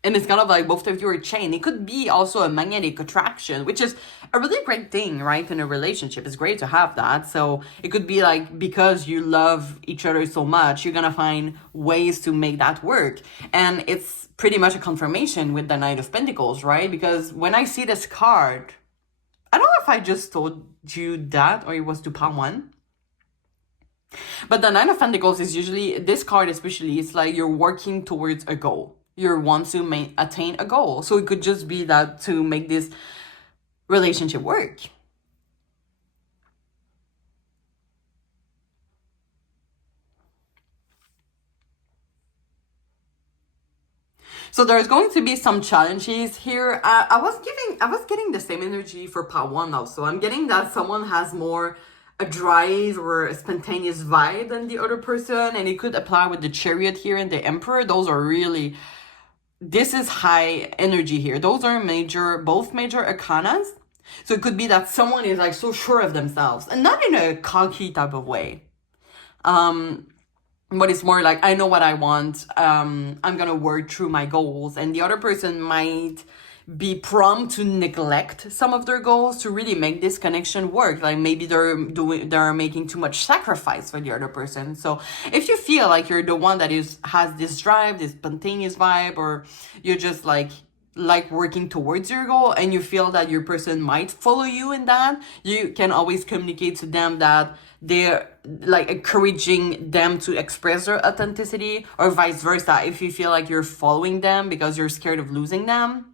And it's kind of like both of you are chained. It could be also a magnetic attraction, which is a really great thing, right? In a relationship, it's great to have that. So it could be like, because you love each other so much, you're gonna find ways to make that work. And it's pretty much a confirmation with the Knight of Pentacles, right? Because when I see this card, I don't know if I just told you that or it was to part one. But the Nine of Pentacles is usually, this card especially, it's like you're working towards a goal. You want to attain a goal. So it could just be that to make this relationship work. So there's going to be some challenges here. I was getting the same energy for part one also. I'm getting that someone has more a drive or a spontaneous vibe than the other person, and it could apply with the Chariot here and the Emperor. Those are really, this is high energy here. Those are both major arcanas. So it could be that someone is like so sure of themselves, and not in a cocky type of way. But it's more like, I know what I want. I'm gonna work through my goals, and the other person might be prompt to neglect some of their goals to really make this connection work. Like maybe they're making too much sacrifice for the other person. So if you feel like you're the one that has this drive, this spontaneous vibe, or you're just like working towards your goal, and you feel that your person might follow you in that, you can always communicate to them that they're like encouraging them to express their authenticity, or vice versa. If you feel like you're following them because you're scared of losing them,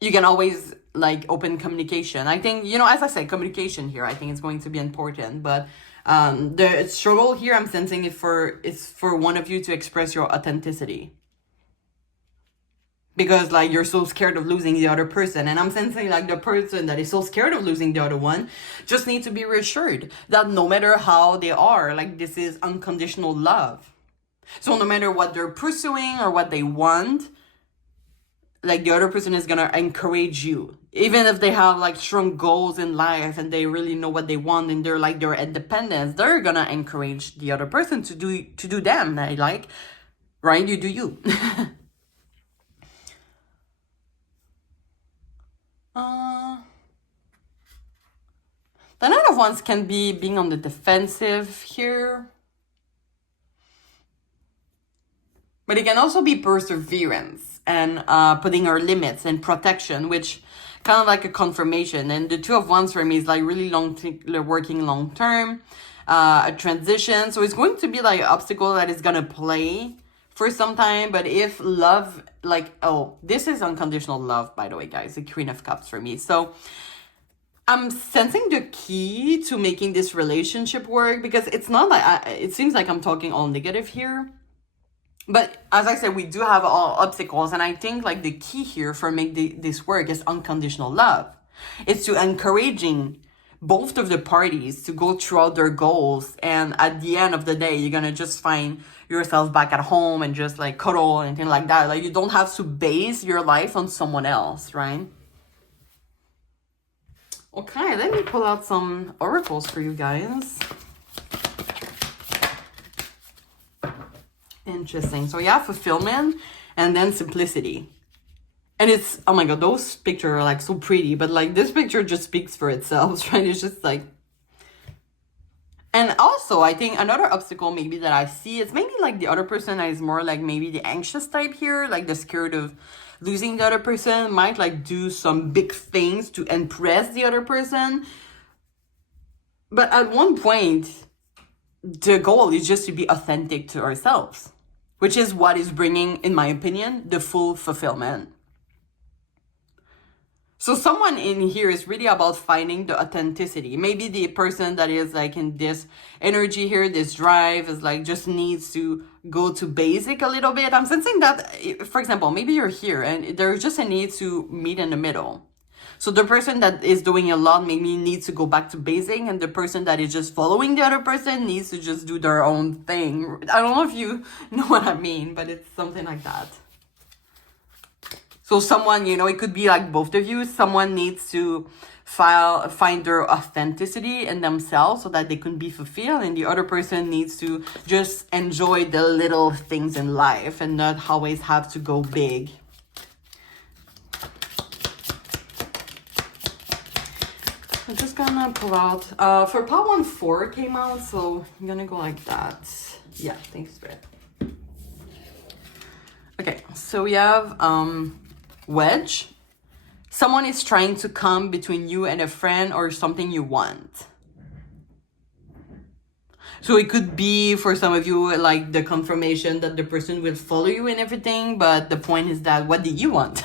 you can always like open communication. I think, as I said, communication here, I think it's going to be important. But the struggle here, I'm sensing it's for one of you to express your authenticity, because like you're so scared of losing the other person. And I'm sensing like the person that is so scared of losing the other one just needs to be reassured that no matter how they are, like this is unconditional love. So no matter what they're pursuing or what they want, like the other person is gonna encourage you, even if they have like strong goals in life and they really know what they want and they're like their independence, they're gonna encourage the other person to do them. Like, right? You do you. The Knight of Wands can be being on the defensive here, but it can also be perseverance and putting our limits and protection, which kind of like a confirmation. And the Two of Wands for me is like really working long term, a transition. So it's going to be like an obstacle that is gonna play for some time. But if love, like, oh, this is unconditional love, by the way, guys, the Queen of Cups for me. So I'm sensing the key to making this relationship work, because it's not like, it seems like I'm talking all negative here. But as I said, we do have all obstacles. And I think like the key here for make this work is unconditional love. It's to encouraging both of the parties to go throughout their goals. And at the end of the day, you're going to just find yourself back at home and just like cuddle and things like that. Like you don't have to base your life on someone else, right? Okay, let me pull out some oracles for you guys. Interesting. So yeah, fulfillment and then simplicity. And it's, oh my God, those pictures are like so pretty, but like this picture just speaks for itself, right? It's just like, and also I think another obstacle maybe that I see is maybe like the other person that is more like maybe the anxious type here, like the scared of losing the other person, might like do some big things to impress the other person. But at one point, the goal is just to be authentic to ourselves, which is what is bringing, in my opinion, the full fulfillment. So someone in here is really about finding the authenticity. Maybe the person that is like in this energy here, this drive, is like just needs to go to basic a little bit. I'm sensing that, for example, maybe you're here and there's just a need to meet in the middle. So the person that is doing a lot maybe needs to go back to basing, and the person that is just following the other person needs to just do their own thing. I don't know if you know what I mean, but it's something like that. So someone, it could be like both of you. Someone needs to find their authenticity in themselves so that they can be fulfilled, and the other person needs to just enjoy the little things in life and not always have to go big. I'm just gonna pull out for part 1, 4 came out, so I'm gonna go like that. Yeah, thanks for it. Okay, so we have wedge. Someone is trying to come between you and a friend or something you want. So it could be, for some of you, like the confirmation that the person will follow you and everything, but the point is that what do you want?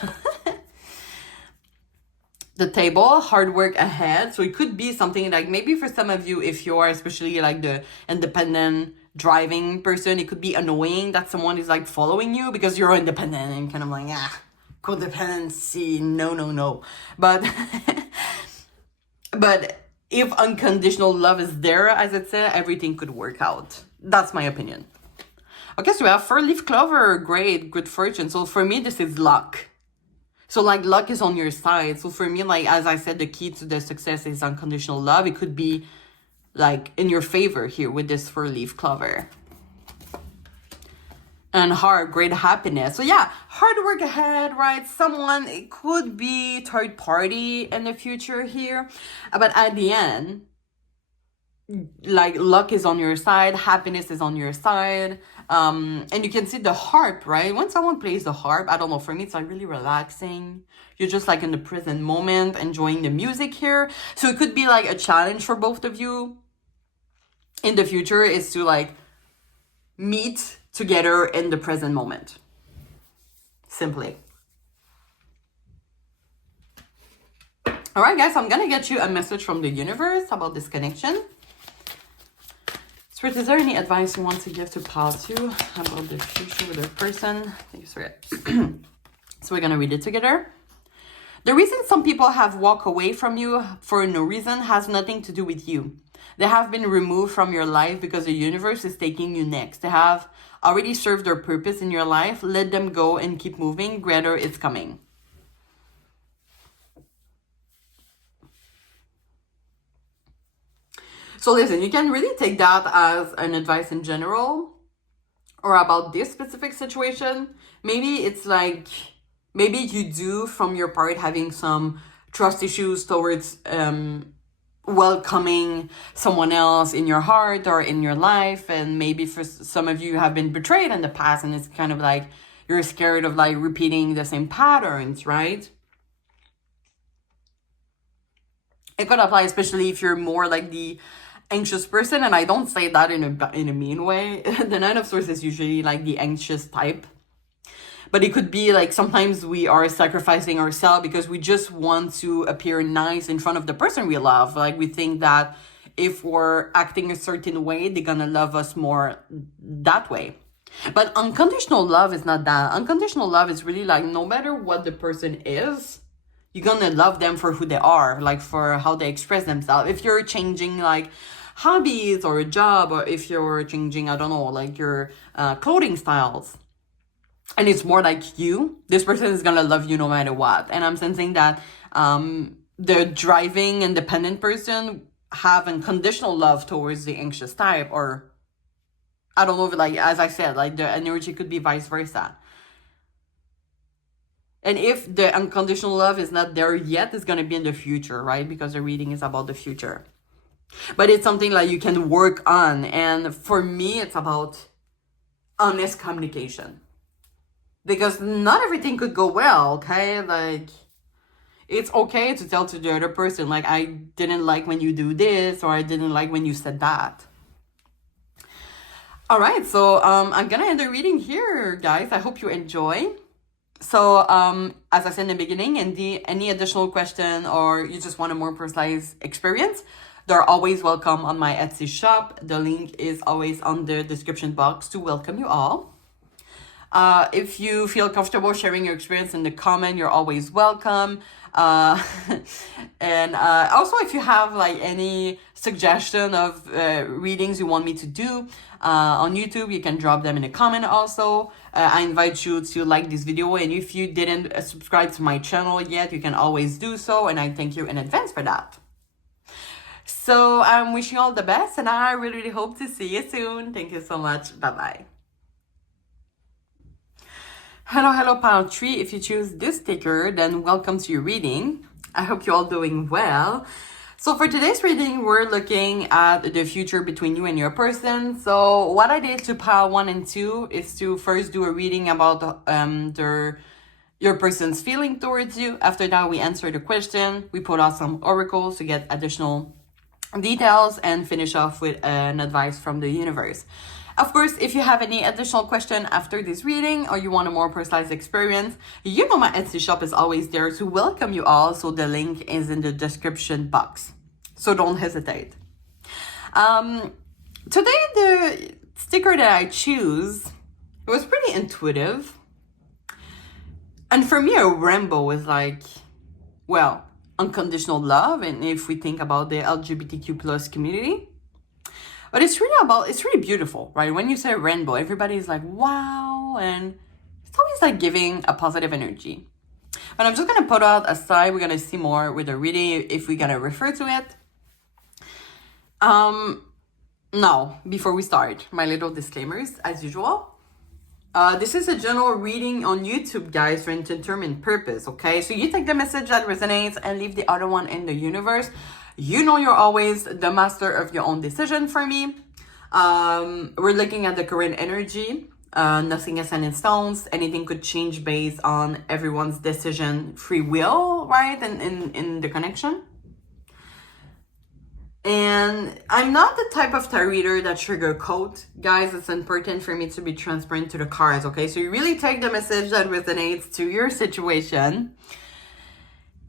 The table, hard work ahead. So it could be something like, maybe for some of you, if you are especially like the independent driving person, it could be annoying that someone is like following you because you're independent and kind of like, codependency, no. But but if unconditional love is there, as it said, everything could work out. That's my opinion. Okay, so we have 4-leaf clover, great, good fortune. So for me, this is luck. So like luck is on your side. So for me, like, as I said, the key to the success is unconditional love. It could be like in your favor here with this 4-leaf clover. And heart, great happiness. So yeah, hard work ahead, right? Someone, it could be third party in the future here. But at the end, like luck is on your side, happiness is on your side. And you can see the harp, right? When someone plays the harp, I don't know, for me, it's like really relaxing. You're just like in the present moment, enjoying the music here. So it could be like a challenge for both of you in the future is to like meet together in the present moment. Simply. All right, guys, I'm going to get you a message from the universe about this connection. Spirit, is there any advice you want to give to pile 2 about the future with their person? Thanks for it. So we're going to read it together. The reason some people have walked away from you for no reason has nothing to do with you. They have been removed from your life because the universe is taking you next. They have already served their purpose in your life. Let them go and keep moving. Greater is coming. So listen, you can really take that as an advice in general or about this specific situation. Maybe it's like, maybe you do from your part having some trust issues towards welcoming someone else in your heart or in your life. And maybe for some of you have been betrayed in the past, and it's kind of like you're scared of like repeating the same patterns, right? It could apply especially if you're more like the anxious person, and I don't say that in a mean way. The Nine of Swords is usually like the anxious type. But it could be like sometimes we are sacrificing ourselves because we just want to appear nice in front of the person we love. Like we think that if we're acting a certain way, they're gonna love us more that way. But unconditional love is not that. Unconditional love is really like no matter what the person is, you're gonna love them for who they are, like for how they express themselves. If you're changing like hobbies or a job, or if you're changing, I don't know, like your clothing styles, and it's more like you, this person is gonna love you no matter what. And I'm sensing that the driving independent person have unconditional love towards the anxious type, or I don't know if like, as I said, like the energy could be vice versa. And if the unconditional love is not there yet, it's gonna be in the future, right? Because the reading is about the future. But it's something like you can work on. And for me, it's about honest communication. Because not everything could go well, okay? Like, it's okay to tell to the other person, like, I didn't like when you do this, or I didn't like when you said that. All right, so I'm gonna end the reading here, guys. I hope you enjoy. So, as I said in the beginning, any additional question or you just want a more precise experience, they're always welcome on my Etsy shop. The link is always on the description box to welcome you all. If you feel comfortable sharing your experience in the comment, you're always welcome. And also, if you have like any suggestion of readings you want me to do on YouTube, you can drop them in a comment also. I invite you to like this video, and if you didn't subscribe to my channel yet, you can always do so, and I thank you in advance for that. So I'm wishing you all the best, and I really hope to see you soon. Thank you so much. Bye-bye. Hello, pile tree. If you choose this sticker, then welcome to your reading. I hope you're all doing well. So for today's reading, we're looking at the future between you and your person. So what I did to pile 1 and 2 is to first do a reading about your person's feeling towards you. After that, we answer the question. We put out some oracles to get additional details and finish off with an advice from the universe. Of course, if you have any additional question after this reading or you want a more personalized experience, you know my Etsy shop is always there to welcome you all. So the link is in the description box. So don't hesitate. Today, the sticker that I choose, it was pretty intuitive. And for me, a rainbow is like, well, unconditional love, and if we think about the LGBTQ plus community, but it's really beautiful, right? When you say rainbow, everybody's like, wow, and it's always like giving a positive energy. But I'm just gonna put out aside, we're gonna see more with the reading if we're gonna refer to it. Now, before we start, my little disclaimers as usual. This is a general reading on YouTube, guys, for indeterminate purpose, okay? So you take the message that resonates and leave the other one in the universe. You know you're always the master of your own decision for me. We're looking at the current energy. Nothing is set in stones. Anything could change based on everyone's decision, free will, right? And in the connection. And I'm not the type of tarot reader that sugarcoat. Guys, it's important for me to be transparent to the cards, okay? So you really take the message that resonates to your situation.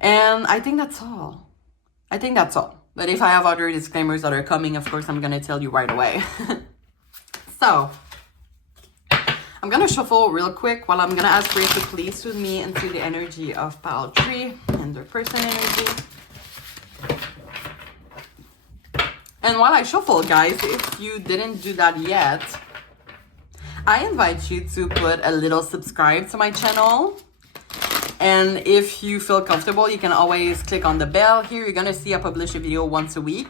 And I think that's all. But if I have other disclaimers that are coming, of course, I'm going to tell you right away. So, I'm going to shuffle real quick while I'm going to ask for you to please with me into the energy of pile 3 and their person energy. And while I shuffle, guys, if you didn't do that yet, I invite you to put a little subscribe to my channel. And if you feel comfortable, you can always click on the bell here. You're going to see I publish a video once a week.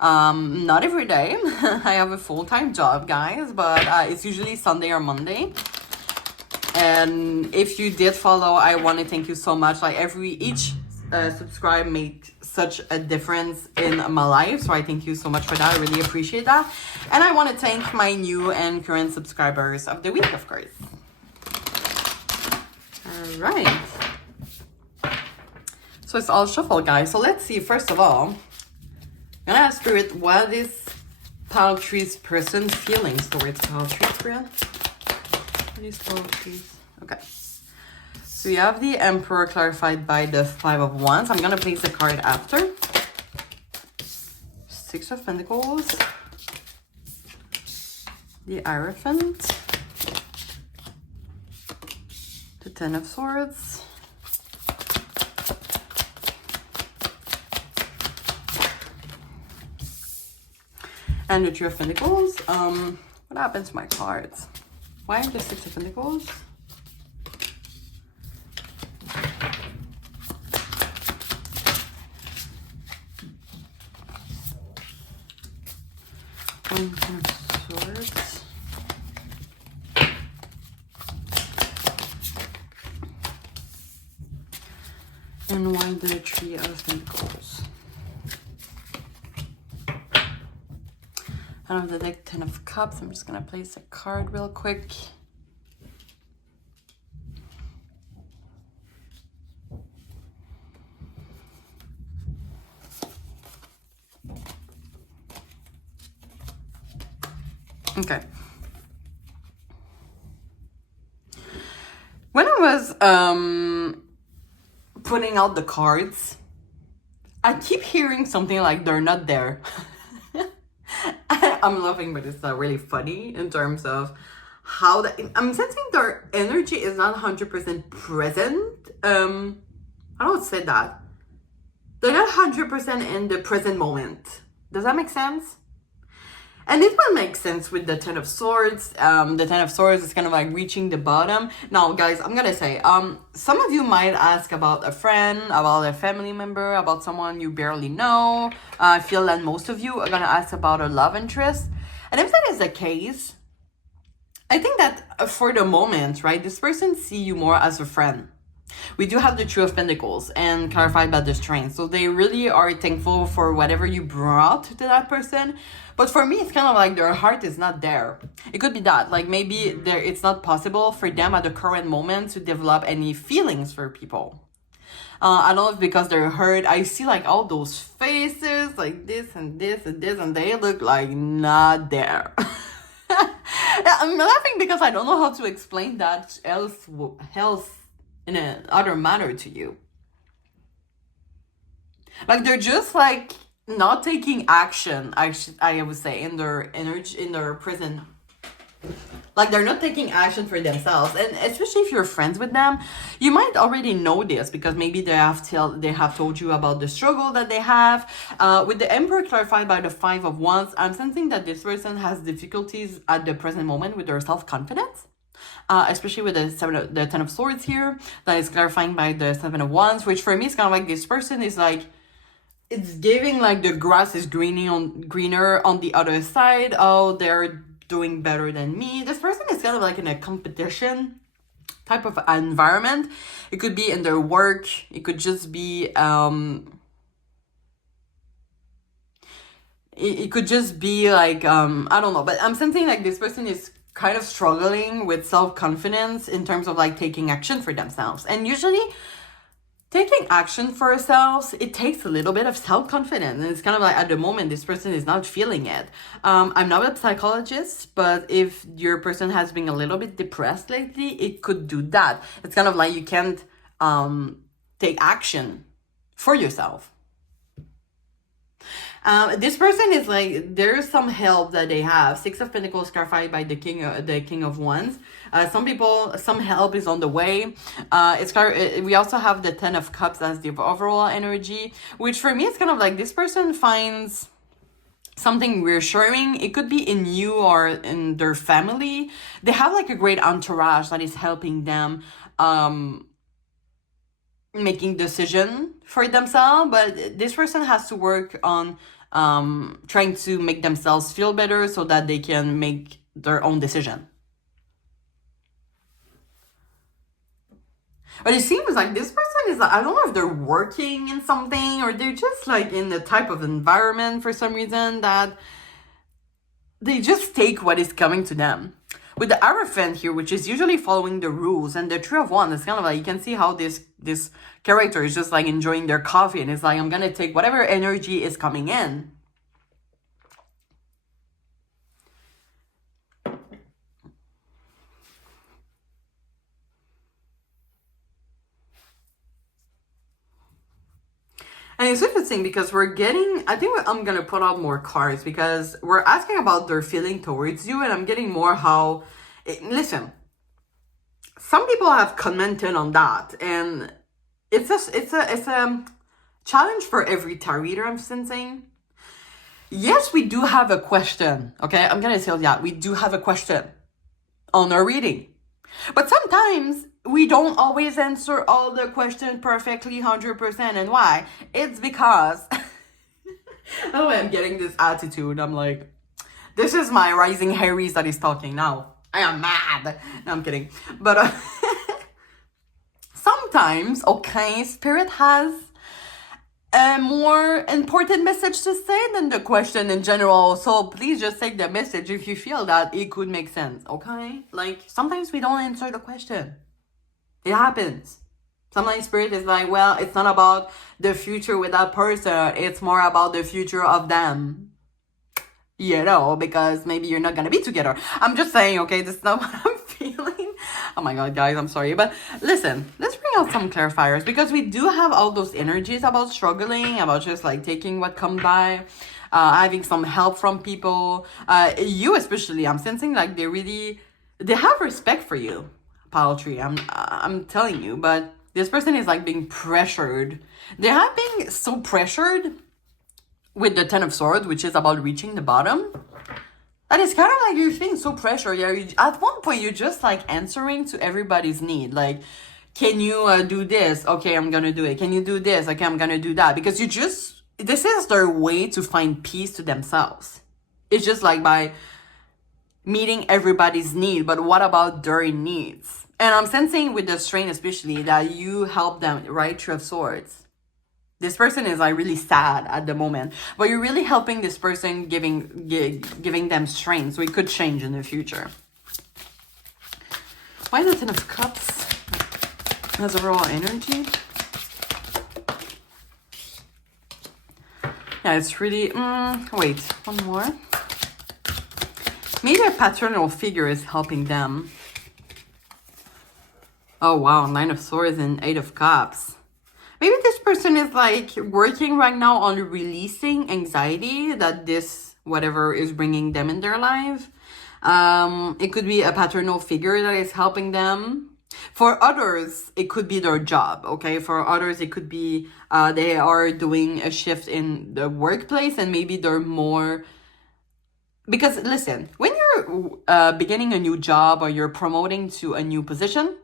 Not every day. I have a full-time job, guys, but it's usually Sunday or Monday. And if you did follow, I want to thank you so much. Like each subscribe makes such a difference in my life, so I thank you so much for that. I really appreciate that. And I want to thank my new and current subscribers of the week, of course. All right, so it's all shuffle, guys. So let's see. First of all, I'm gonna ask Spirit, what is pile 3's person's feelings towards pile 3, Spirit? What is pile 3's? Okay. So you have the Emperor clarified by the 5 of Wands. I'm going to place the card after. 6 of Pentacles. The Hierophant. The 10 of Swords. And the 2 of Pentacles. What happened to my cards? Why the 6 of Pentacles? One of Swords. And why the 3 of Pentacles? Out of the deck, 10 of Cups. I'm just gonna place a card real quick. Okay. When I was putting out the cards, I keep hearing something like they're not there. I'm laughing, but it's really funny in terms of how I'm sensing their energy is not 100% present. I don't say that. They're not 100% in the present moment. Does that make sense? And it will make sense with the Ten of Swords. The Ten of Swords is kind of like reaching the bottom. Now, guys, I'm gonna say, some of you might ask about a friend, about a family member, about someone you barely know. I feel that most of you are gonna ask about a love interest. And if that is the case, I think that for the moment, right, this person see you more as a friend. We do have the Two of Pentacles and clarified by the Strength. So they really are thankful for whatever you brought to that person. But for me, it's kind of like their heart is not there. It could be that. Like maybe it's not possible for them at the current moment to develop any feelings for people. I don't know if because they're hurt. I see like all those faces like this and this and this, and they look like not there. I'm laughing because I don't know how to explain that else in another manner to you. Like they're just like not taking action. I would say in their energy, in their prison. Like they're not taking action for themselves, and especially if you're friends with them, you might already know this because maybe they have told you about the struggle that they have. With the Emperor clarified by the Five of Wands, I'm sensing that this person has difficulties at the present moment with their self-confidence. Especially with the Ten of Swords here, that is clarifying by the Seven of Wands, which for me is kind of like this person is like, it's giving like the grass is greener on the other side. Oh, they're doing better than me. This person is kind of like in a competition type of environment. It could be in their work. It could just be it could just be like I don't know, but I'm sensing like this person is kind of struggling with self-confidence in terms of like taking action for themselves. And usually taking action for ourselves, it takes a little bit of self-confidence. And it's kind of like at the moment, this person is not feeling it. I'm not a psychologist, but if your person has been a little bit depressed lately, it could do that. It's kind of like you can't take action for yourself. This person is like, there's some help that they have. Six of Pentacles clarified by the King of Wands. Some help is on the way. It's clear. We also have the Ten of Cups as the overall energy, which for me, it's kind of like this person finds something reassuring. It could be in you or in their family. They have like a great entourage that is helping them, making decision for themselves, but this person has to work on trying to make themselves feel better so that they can make their own decision. But it seems like this person is like, I don't know if they're working in something or they're just like in the type of environment for some reason that they just take what is coming to them. With the Hierophant here, which is usually following the rules, and the Three of Wands, it's kind of like, you can see how this character is just like enjoying their coffee, and it's like, I'm gonna take whatever energy is coming in. And it's interesting because we're getting, I think I'm going to put out more cards because we're asking about their feeling towards you, and I'm getting more how, listen, some people have commented on that, and it's a challenge for every tarot reader, I'm sensing. Yes, we do have a question, okay? I'm going to tell you that. We do have a question on our reading. But sometimes we don't always answer all the questions perfectly 100%. And why? It's because oh, I'm getting this attitude. I'm like, this is my rising Aries that is talking now. I am mad. No, I'm kidding. But sometimes, okay, Spirit has a more important message to say than the question in general. So please just take the message if you feel that it could make sense, okay? Like, sometimes we don't answer the question. It happens. Sometimes Spirit is like, well, it's not about the future with that person. It's more about the future of them. You know, because maybe you're not going to be together. I'm just saying, okay, this is not what I'm feeling. Oh my God, guys, I'm sorry. But listen, let's bring out some clarifiers because we do have all those energies about struggling, about just like taking what comes by, having some help from people. You especially, I'm sensing like they have respect for you, pile tree. I'm telling you, but this person is like being pressured. They have been so pressured with the Ten of Swords, which is about reaching the bottom. And it's kind of like you're feeling so pressured. Yeah, at one point, you're just like answering to everybody's need. Like, can you do this? Okay, I'm gonna do it. Can you do this? Okay, I'm gonna do that. Because this is their way to find peace to themselves. It's just like by meeting everybody's need. But what about their needs? And I'm sensing with the strain especially that you help them, right? Three of Swords. This person is like really sad at the moment, but you're really helping this person, giving them strength, so it could change in the future. Why the Ten of Cups as overall energy? Yeah, it's really, wait, one more. Maybe a paternal figure is helping them. Oh wow, Nine of Swords and Eight of Cups. Maybe this person is like working right now on releasing anxiety that this whatever is bringing them in their life. It could be a paternal figure that is helping them. For others, it could be their job, okay? For others, it could be they are doing a shift in the workplace and maybe they're more... Because listen, when you're beginning a new job or you're promoting to a new position,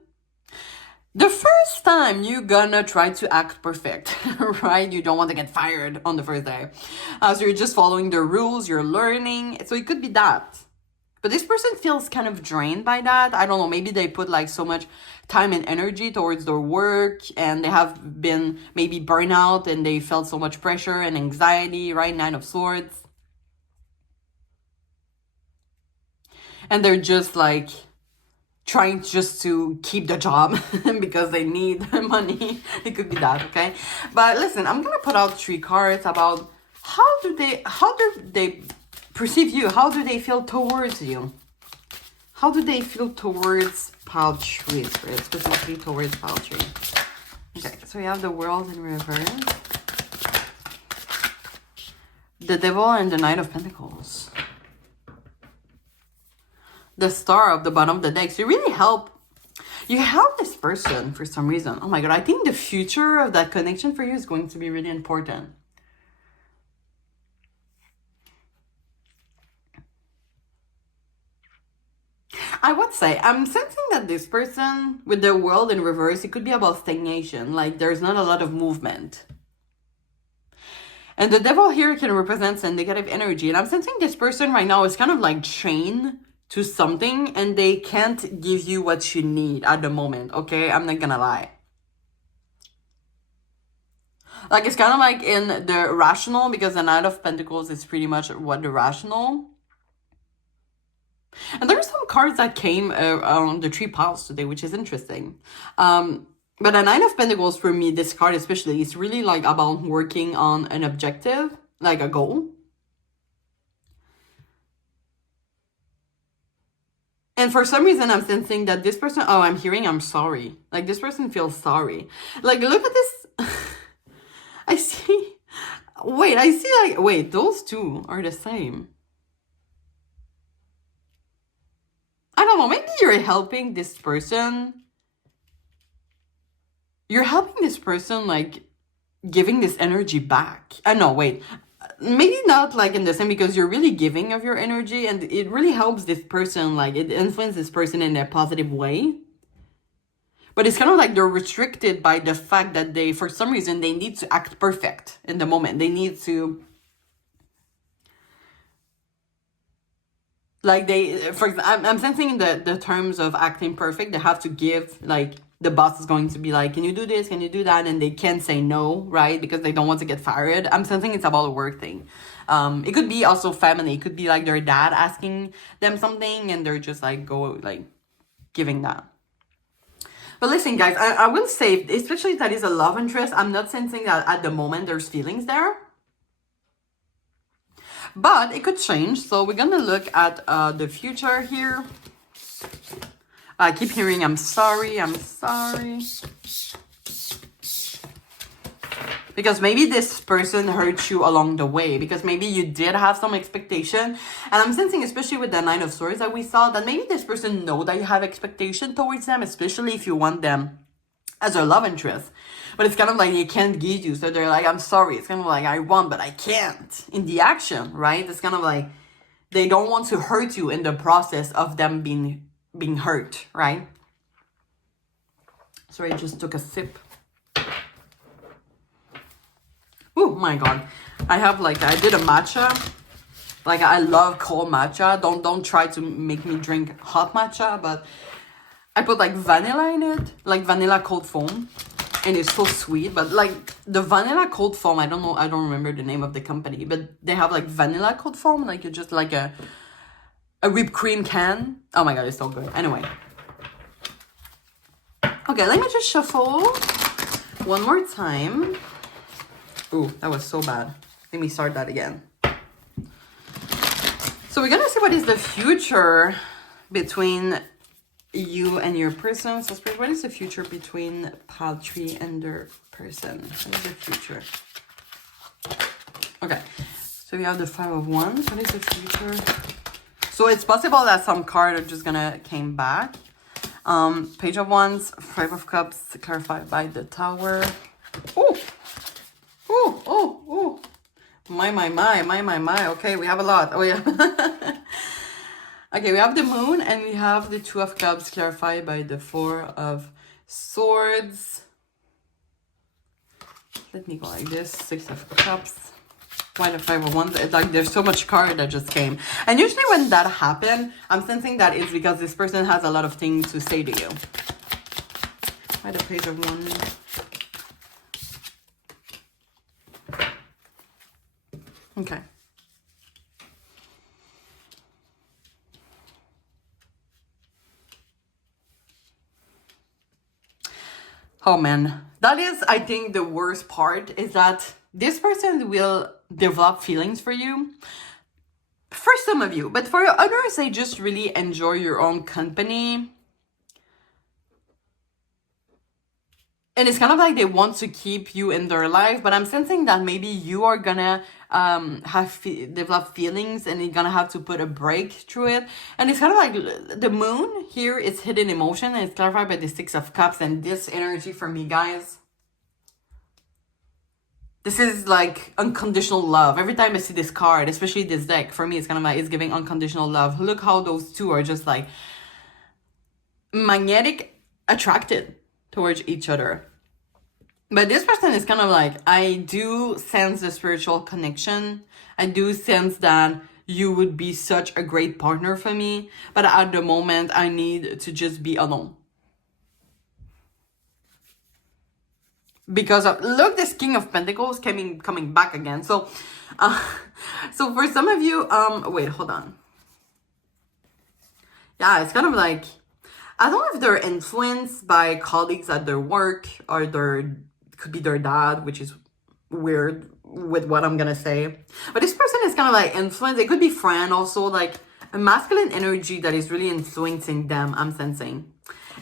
the first time you're gonna try to act perfect, right? You don't want to get fired on the first day. So you're just following the rules, you're learning. So it could be that. But this person feels kind of drained by that. I don't know, maybe they put like so much time and energy towards their work and they have been maybe burnout and they felt so much pressure and anxiety, right? Nine of Swords. And they're just like trying just to keep the job because they need money. It could be that, okay? But listen, I'm gonna put out 3 cards about how do they perceive you? How do they feel towards you? How do they feel towards pile tree, specifically towards pile tree? Okay, so we have the World in reverse, the Devil and the Knight of Pentacles. The Star of the bottom of the deck. So you help this person for some reason. Oh my god, I think the future of that connection for you is going to be really important. I would say, I'm sensing that this person with the World in reverse, it could be about stagnation. Like there's not a lot of movement. And the Devil here can represent some negative energy. And I'm sensing this person right now is kind of like chained to something and they can't give you what you need at the moment, okay? I'm not gonna lie. Like, it's kind of like in the rational, because the Knight of Pentacles is pretty much what the rational. And there are some cards that came on the 3 piles today, which is interesting. But the Nine of Pentacles, for me, this card especially, is really like about working on an objective, like a goal. And for some reason, I'm sensing that this person... Oh, I'm sorry. Like, this person feels sorry. Like, look at this. I see... Wait, those two are the same. I don't know, maybe you're helping this person. You're helping this person, like, giving this energy back. No, wait. Maybe not like in the same, because you're really giving of your energy and it really helps this person, like it influences this person in a positive way. But it's kind of like they're restricted by the fact that they, for some reason, they need to act perfect in the moment. They need to, like I'm sensing the terms of acting perfect, they have to give, like, the boss is going to be like, can you do this? Can you do that? And they can't say no, right? Because they don't want to get fired. I'm sensing it's about a work thing. It could be also family. It could be like their dad asking them something and they're just like, giving that. But listen, guys, I will say, especially if that is a love interest, I'm not sensing that at the moment there's feelings there. But it could change. So we're going to look at the future here. I keep hearing, I'm sorry. Because maybe this person hurt you along the way, because maybe you did have some expectation. And I'm sensing, especially with the Nine of Swords that we saw, that maybe this person know that you have expectation towards them, especially if you want them as a love interest. But it's kind of like they can't give you, so they're like, I'm sorry. It's kind of like, I want, but I can't in the action, right? It's kind of like they don't want to hurt you in the process of them being hurt, right? Sorry, I just took a sip. Oh my god. I did a matcha. Like, I love cold matcha. Don't try to make me drink hot matcha, but I put like vanilla in it, like vanilla cold foam, and it's so sweet. But like the vanilla cold foam, I don't know, I don't remember the name of the company, but they have like vanilla cold foam, like it's just like a whipped cream can. Oh my god, it's so good. Anyway. Okay, let me just shuffle one more time. Ooh, that was so bad. Let me start that again. So we're gonna see what is the future between you and your person. So Spirit, what is the future between Paltry and their person? What is the future? Okay, so we have the Five of Wands. What is the future? So it's possible that some card are just gonna came back. Page of Wands, Five of Cups, clarified by the Tower. Oh, oh, oh, oh. My. Okay, we have a lot. Oh, yeah. Okay, we have the Moon and we have the Two of Cups clarified by the Four of Swords. Let me go like this. Six of Cups. Why the Five of Wands? It's like there's so much card that just came. And usually when that happens, I'm sensing that it's because this person has a lot of things to say to you. Why the Page of Wands? Okay. Oh man, that is, I think, the worst part is that this person will develop feelings for you. For some of you, but for others, they just really enjoy your own company. And it's kind of like they want to keep you in their life, but I'm sensing that maybe you are gonna develop feelings and you're gonna have to put a break through it. And it's kind of like the Moon here is hidden emotion, and it's clarified by the Six of Cups. And this energy for me, guys, this is like unconditional love. Every time I see this card, especially this deck, for me, it's kind of like it's giving unconditional love. Look how those two are just like magnetic, attracted towards each other. But this person is kind of like, I do sense the spiritual connection. I do sense that you would be such a great partner for me. But at the moment, I need to just be alone. Because of, look, this King of Pentacles coming back again. So, so for some of you, wait, hold on. Yeah, it's kind of like, I don't know if they're influenced by colleagues at their work, or could be their dad, which is weird with what I'm gonna say. But this person is kind of like influenced. It could be friend also, like a masculine energy that is really influencing them, I'm sensing.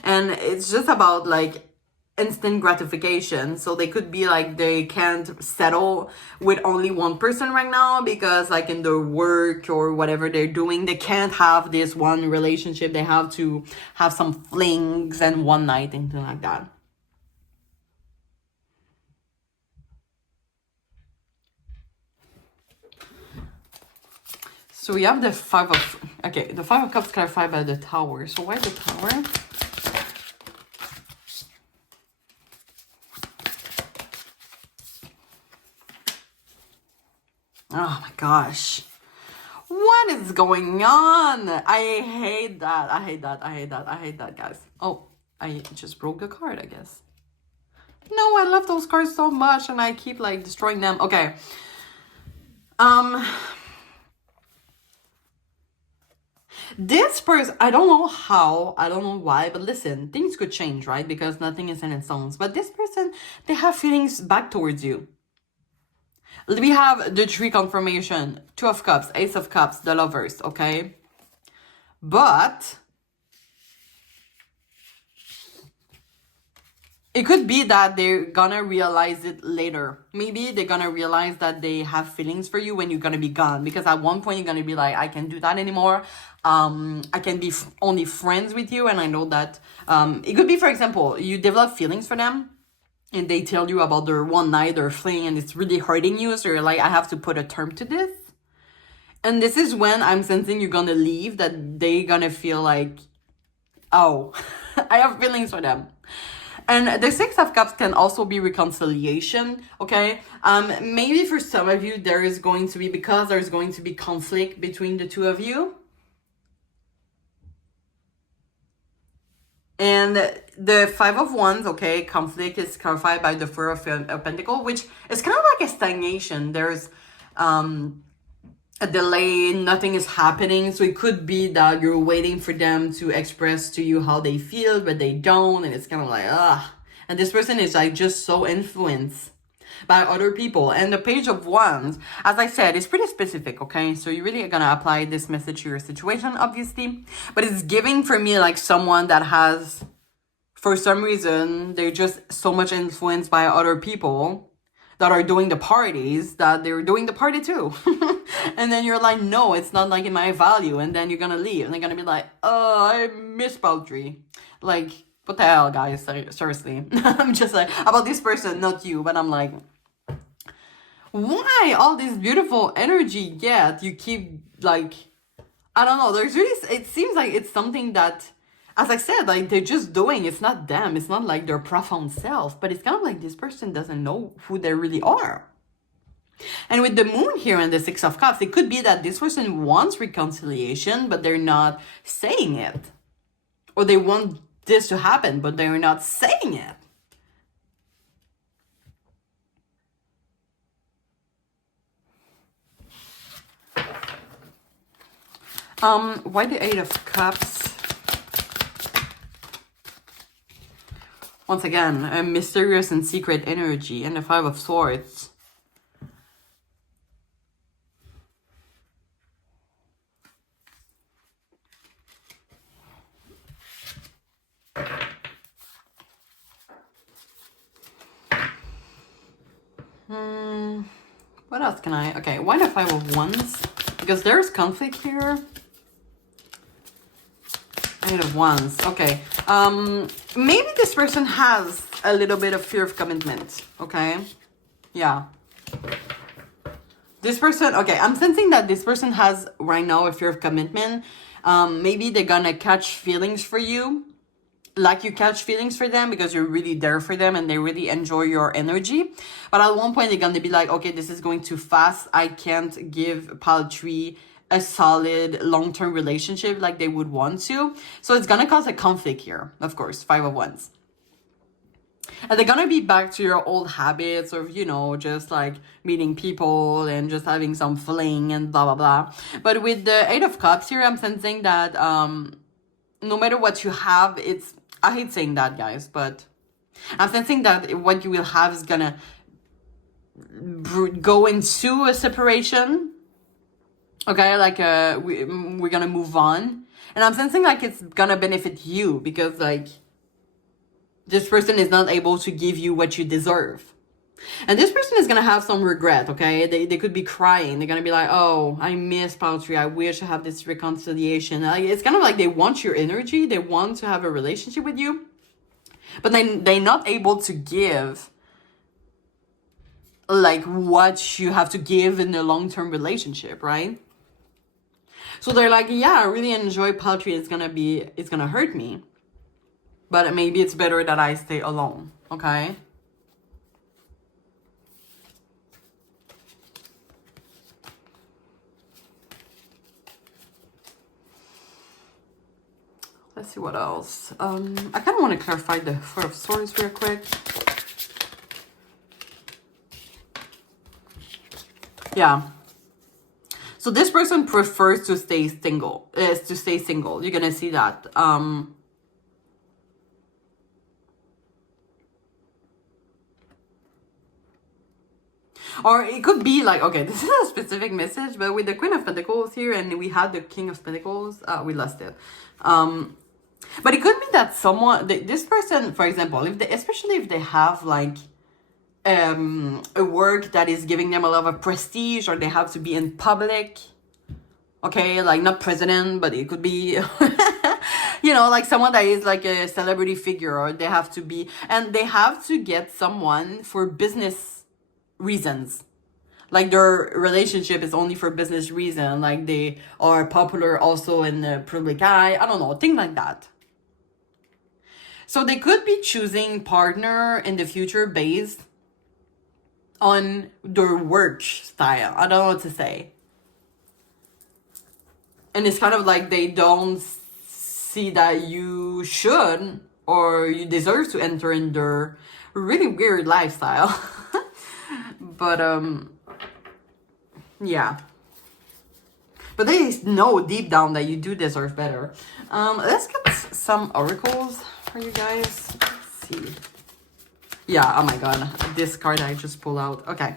And it's just about like instant gratification. So they could be like, they can't settle with only one person right now, because like in their work or whatever they're doing, they can't have this one relationship. They have to have some flings and one night and things like that. So we have the Five of Cups clarified by the Tower. So why the Tower? Oh my gosh. What is going on? I hate that. I hate that, guys. Oh, I just broke the card, I guess. No, I love those cards so much and I keep like destroying them. Okay. This person, I don't know how, I don't know why, but listen, things could change, right? Because nothing is set in stones. But this person, they have feelings back towards you. We have the Three confirmation, Two of Cups, Ace of Cups, the Lovers, okay? But it could be that they're gonna realize it later. Maybe they're gonna realize that they have feelings for you when you're gonna be gone. Because at one point you're gonna be like, I can't do that anymore. I can be only friends with you. And I know that it could be, for example, you develop feelings for them and they tell you about their one night or fling and it's really hurting you. So you're like, I have to put a term to this. And this is when I'm sensing you're gonna leave, that they're gonna feel like, oh, I have feelings for them. And the Six of Cups can also be reconciliation, okay? Maybe for some of you, there's going to be conflict between the two of you. And the Five of Wands, okay, conflict is clarified by the Four of Pentacles, which is kind of like a stagnation. There's a delay, nothing is happening. So it could be that you're waiting for them to express to you how they feel, but they don't. And it's kind of like, and this person is like just so influenced by other people. And the Page of Wands, as I said, is pretty specific, okay? So you really are gonna apply this message to your situation, obviously. But it's giving for me like someone that has, for some reason, they're just so much influenced by other people that are doing the parties, that they're doing the party too. And then you're like, no, it's not like in my value. And then you're gonna leave and they're gonna be like, oh, I miss poultry. Like, what the hell, guys? Seriously. I'm just like, about this person, not you, but I'm like, why all this beautiful energy yet you keep like, I don't know, there's really, it seems like it's something that, as I said, like they're just doing, it's not them, it's not like their profound self, but it's kind of like this person doesn't know who they really are. And with the Moon here and the Six of Cups, it could be that this person wants reconciliation, but they're not saying it. Or they want this to happen, but they're not saying it. Why the Eight of Cups? Once again, a mysterious and secret energy, and the Five of Swords. What else can I... Okay, why the Five of Wands? Because there's conflict here. Eight of Wands. Okay. Maybe this person has a little bit of fear of commitment. Okay. Yeah. This person... Okay, I'm sensing that this person has right now a fear of commitment. Maybe they're gonna catch feelings for you. Like you catch feelings for them because you're really there for them and they really enjoy your energy. But at one point, they're gonna be like, okay, this is going too fast. I can't give poultry a solid long-term relationship like they would want to. So it's gonna cause a conflict here, of course, Five of Wands. And they're gonna be back to your old habits of, you know, just like meeting people and just having some fling and blah, blah, blah. But with the Eight of Cups here, I'm sensing that no matter what you have, it's... I hate saying that, guys, but I'm sensing that what you will have is gonna go into a separation. Okay, like we're gonna move on. And I'm sensing like it's gonna benefit you because like this person is not able to give you what you deserve. And this person is gonna have some regret, okay? They could be crying. They're gonna be like, oh, I miss poultry. I wish I have this reconciliation. Like, it's kind of like they want your energy. They want to have a relationship with you. But then they're not able to give like what you have to give in a long-term relationship, right? So they're like, yeah, I really enjoy poultry. It's gonna hurt me. But maybe it's better that I stay alone, okay? Let's see what else. I kind of want to clarify the Four of Swords real quick. Yeah. So this person prefers to stay single. You're gonna see that. Or it could be like, okay, this is a specific message, but with the Queen of Pentacles here and we had the King of Pentacles, we lost it. But it could be that someone, this person, for example, if they, especially if they have like a work that is giving them a lot of prestige, or they have to be in public. Okay, like not president, but it could be, like someone that is like a celebrity figure, or they have to be, and they have to get someone for business reasons. Like their relationship is only for business reason. Like they are popular also in the public eye. I don't know, things like that. So they could be choosing partner in the future based on their work style. I don't know what to say. And it's kind of like they don't see that you should or you deserve to enter in their really weird lifestyle. But yeah. But they know deep down that you do deserve better. Let's get some oracles for you guys. Let's see. Yeah, oh my god, this card I just pulled out. Okay.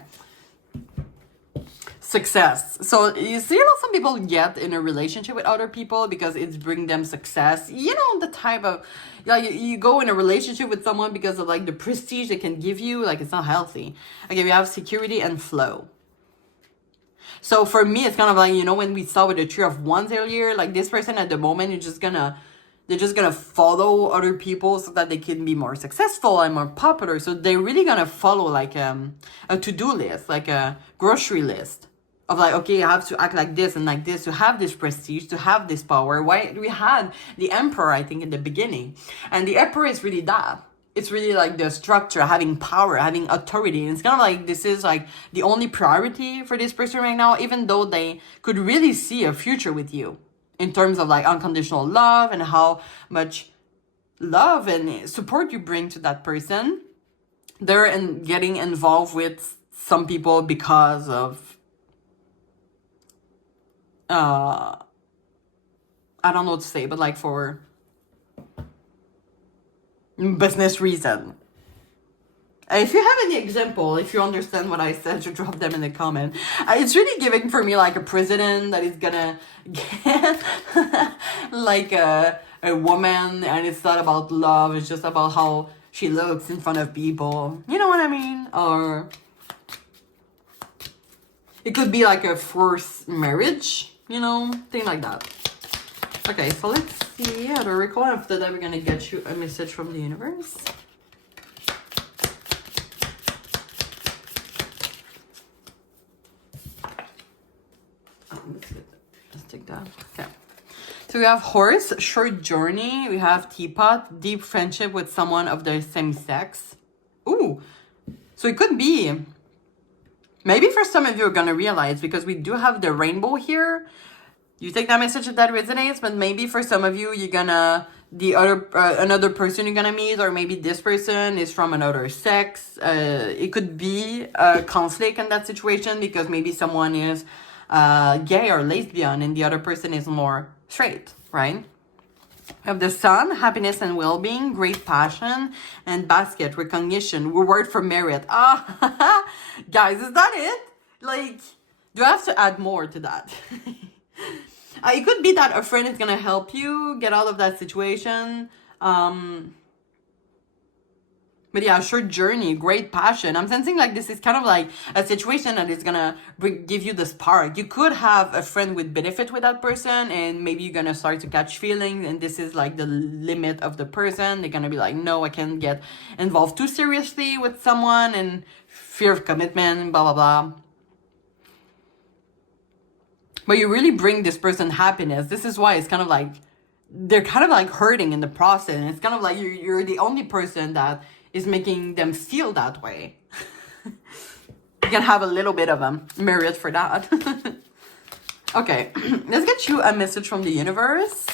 Success. So you see, some people get in a relationship with other people because it's bring them success. The type of, you go in a relationship with someone because of like the prestige it can give you. Like it's not healthy. Okay, we have security and flow. So for me, it's kind of like, when we saw with the Tree of Wands earlier, like this person at the moment is they're just gonna follow other people so that they can be more successful and more popular. So they're really gonna follow like a to-do list, like a grocery list of like, okay, I have to act like this and like this to have this prestige, to have this power. Why we had the Emperor, I think, in the beginning, and the Emperor is really that. It's really like the structure, having power, having authority. And it's kind of like this is like the only priority for this person right now, even though they could really see a future with you in terms of like unconditional love and how much love and support you bring to that person. They're getting involved with some people because of, I don't know what to say, but like for business reason. If you have any example, if you understand what I said, to drop them in the comment. It's really giving for me like a president that is gonna get like a woman, and it's not about love, it's just about how she looks in front of people. You know what I mean? Or it could be like a forced marriage, thing like that. Okay, so let's see the oracle. After that, we're gonna get you a message from the universe. Let's take that. Okay. So we have horse, short journey. We have teapot, deep friendship with someone of the same sex. Ooh. So it could be. Maybe for some of you are gonna realize, because we do have the rainbow here. You take that message if that resonates, but maybe for some of you, you're gonna, another person you're gonna meet, or maybe this person is from another sex. It could be a conflict in that situation because maybe someone is gay or lesbian and the other person is more straight, right? We have the sun, happiness and well-being, great passion, and basket, recognition, reward for merit. Guys, is that it? Like, do I have to add more to that? It could be that a friend is gonna help you get out of that situation. But yeah, short journey, great passion. I'm sensing like this is kind of like a situation that is gonna give you the spark. You could have a friend with benefit with that person, and maybe you're gonna start to catch feelings, and this is like the limit of the person. They're gonna be like, no, I can't get involved too seriously with someone, and fear of commitment, blah, blah, blah. But you really bring this person happiness. This is why it's kind of like, they're kind of like hurting in the process. And it's kind of like you're the only person that is making them feel that way. You can have a little bit of a merit for that. Okay, let's get you a message from the universe.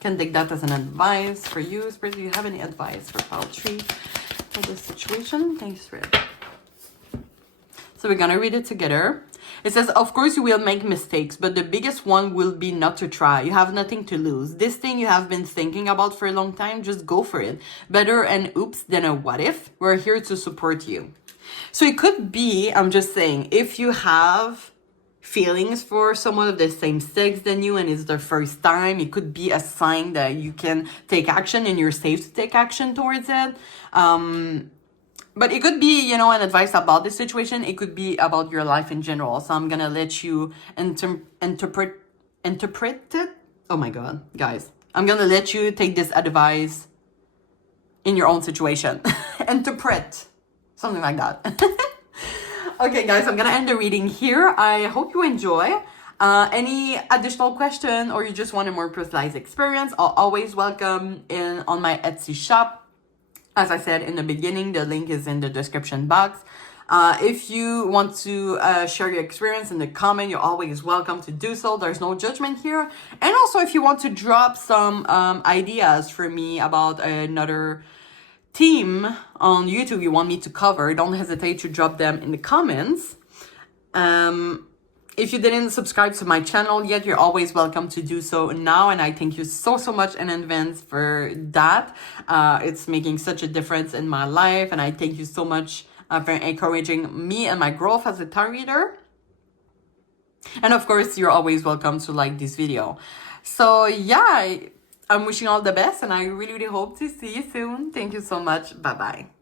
Can take that as an advice for you. Spirit, do you have any advice for pile 3 for this situation? Thanks, Spirit. So we're gonna read it together. It says, of course you will make mistakes, but the biggest one will be not to try. You have nothing to lose. This thing you have been thinking about for a long time, just go for it. Better an oops than a what if. We're here to support you. So it could be, I'm just saying, if you have feelings for someone of the same sex than you and it's their first time, it could be a sign that you can take action and you're safe to take action towards it. But it could be, you know, an advice about this situation. It could be about your life in general. So I'm gonna let you interpret it. Oh my God, guys. I'm gonna let you take this advice in your own situation. Interpret. Something like that. Okay, guys, I'm gonna end the reading here. I hope you enjoy. Any additional question or you just want a more personalized experience, I'll always welcome in on my Etsy shop. As I said in the beginning, the link is in the description box. If you want to share your experience in the comment, you're always welcome to do so. There's no judgment here. And also, if you want to drop some ideas for me about another theme on YouTube you want me to cover, don't hesitate to drop them in the comments. If you didn't subscribe to my channel yet, you're always welcome to do so now. And I thank you so much in advance for that. It's making such a difference in my life. And I thank you so much for encouraging me and my growth as a tarot reader. And of course, you're always welcome to like this video. So yeah, I'm wishing you all the best and I really hope to see you soon. Thank you so much. Bye-bye.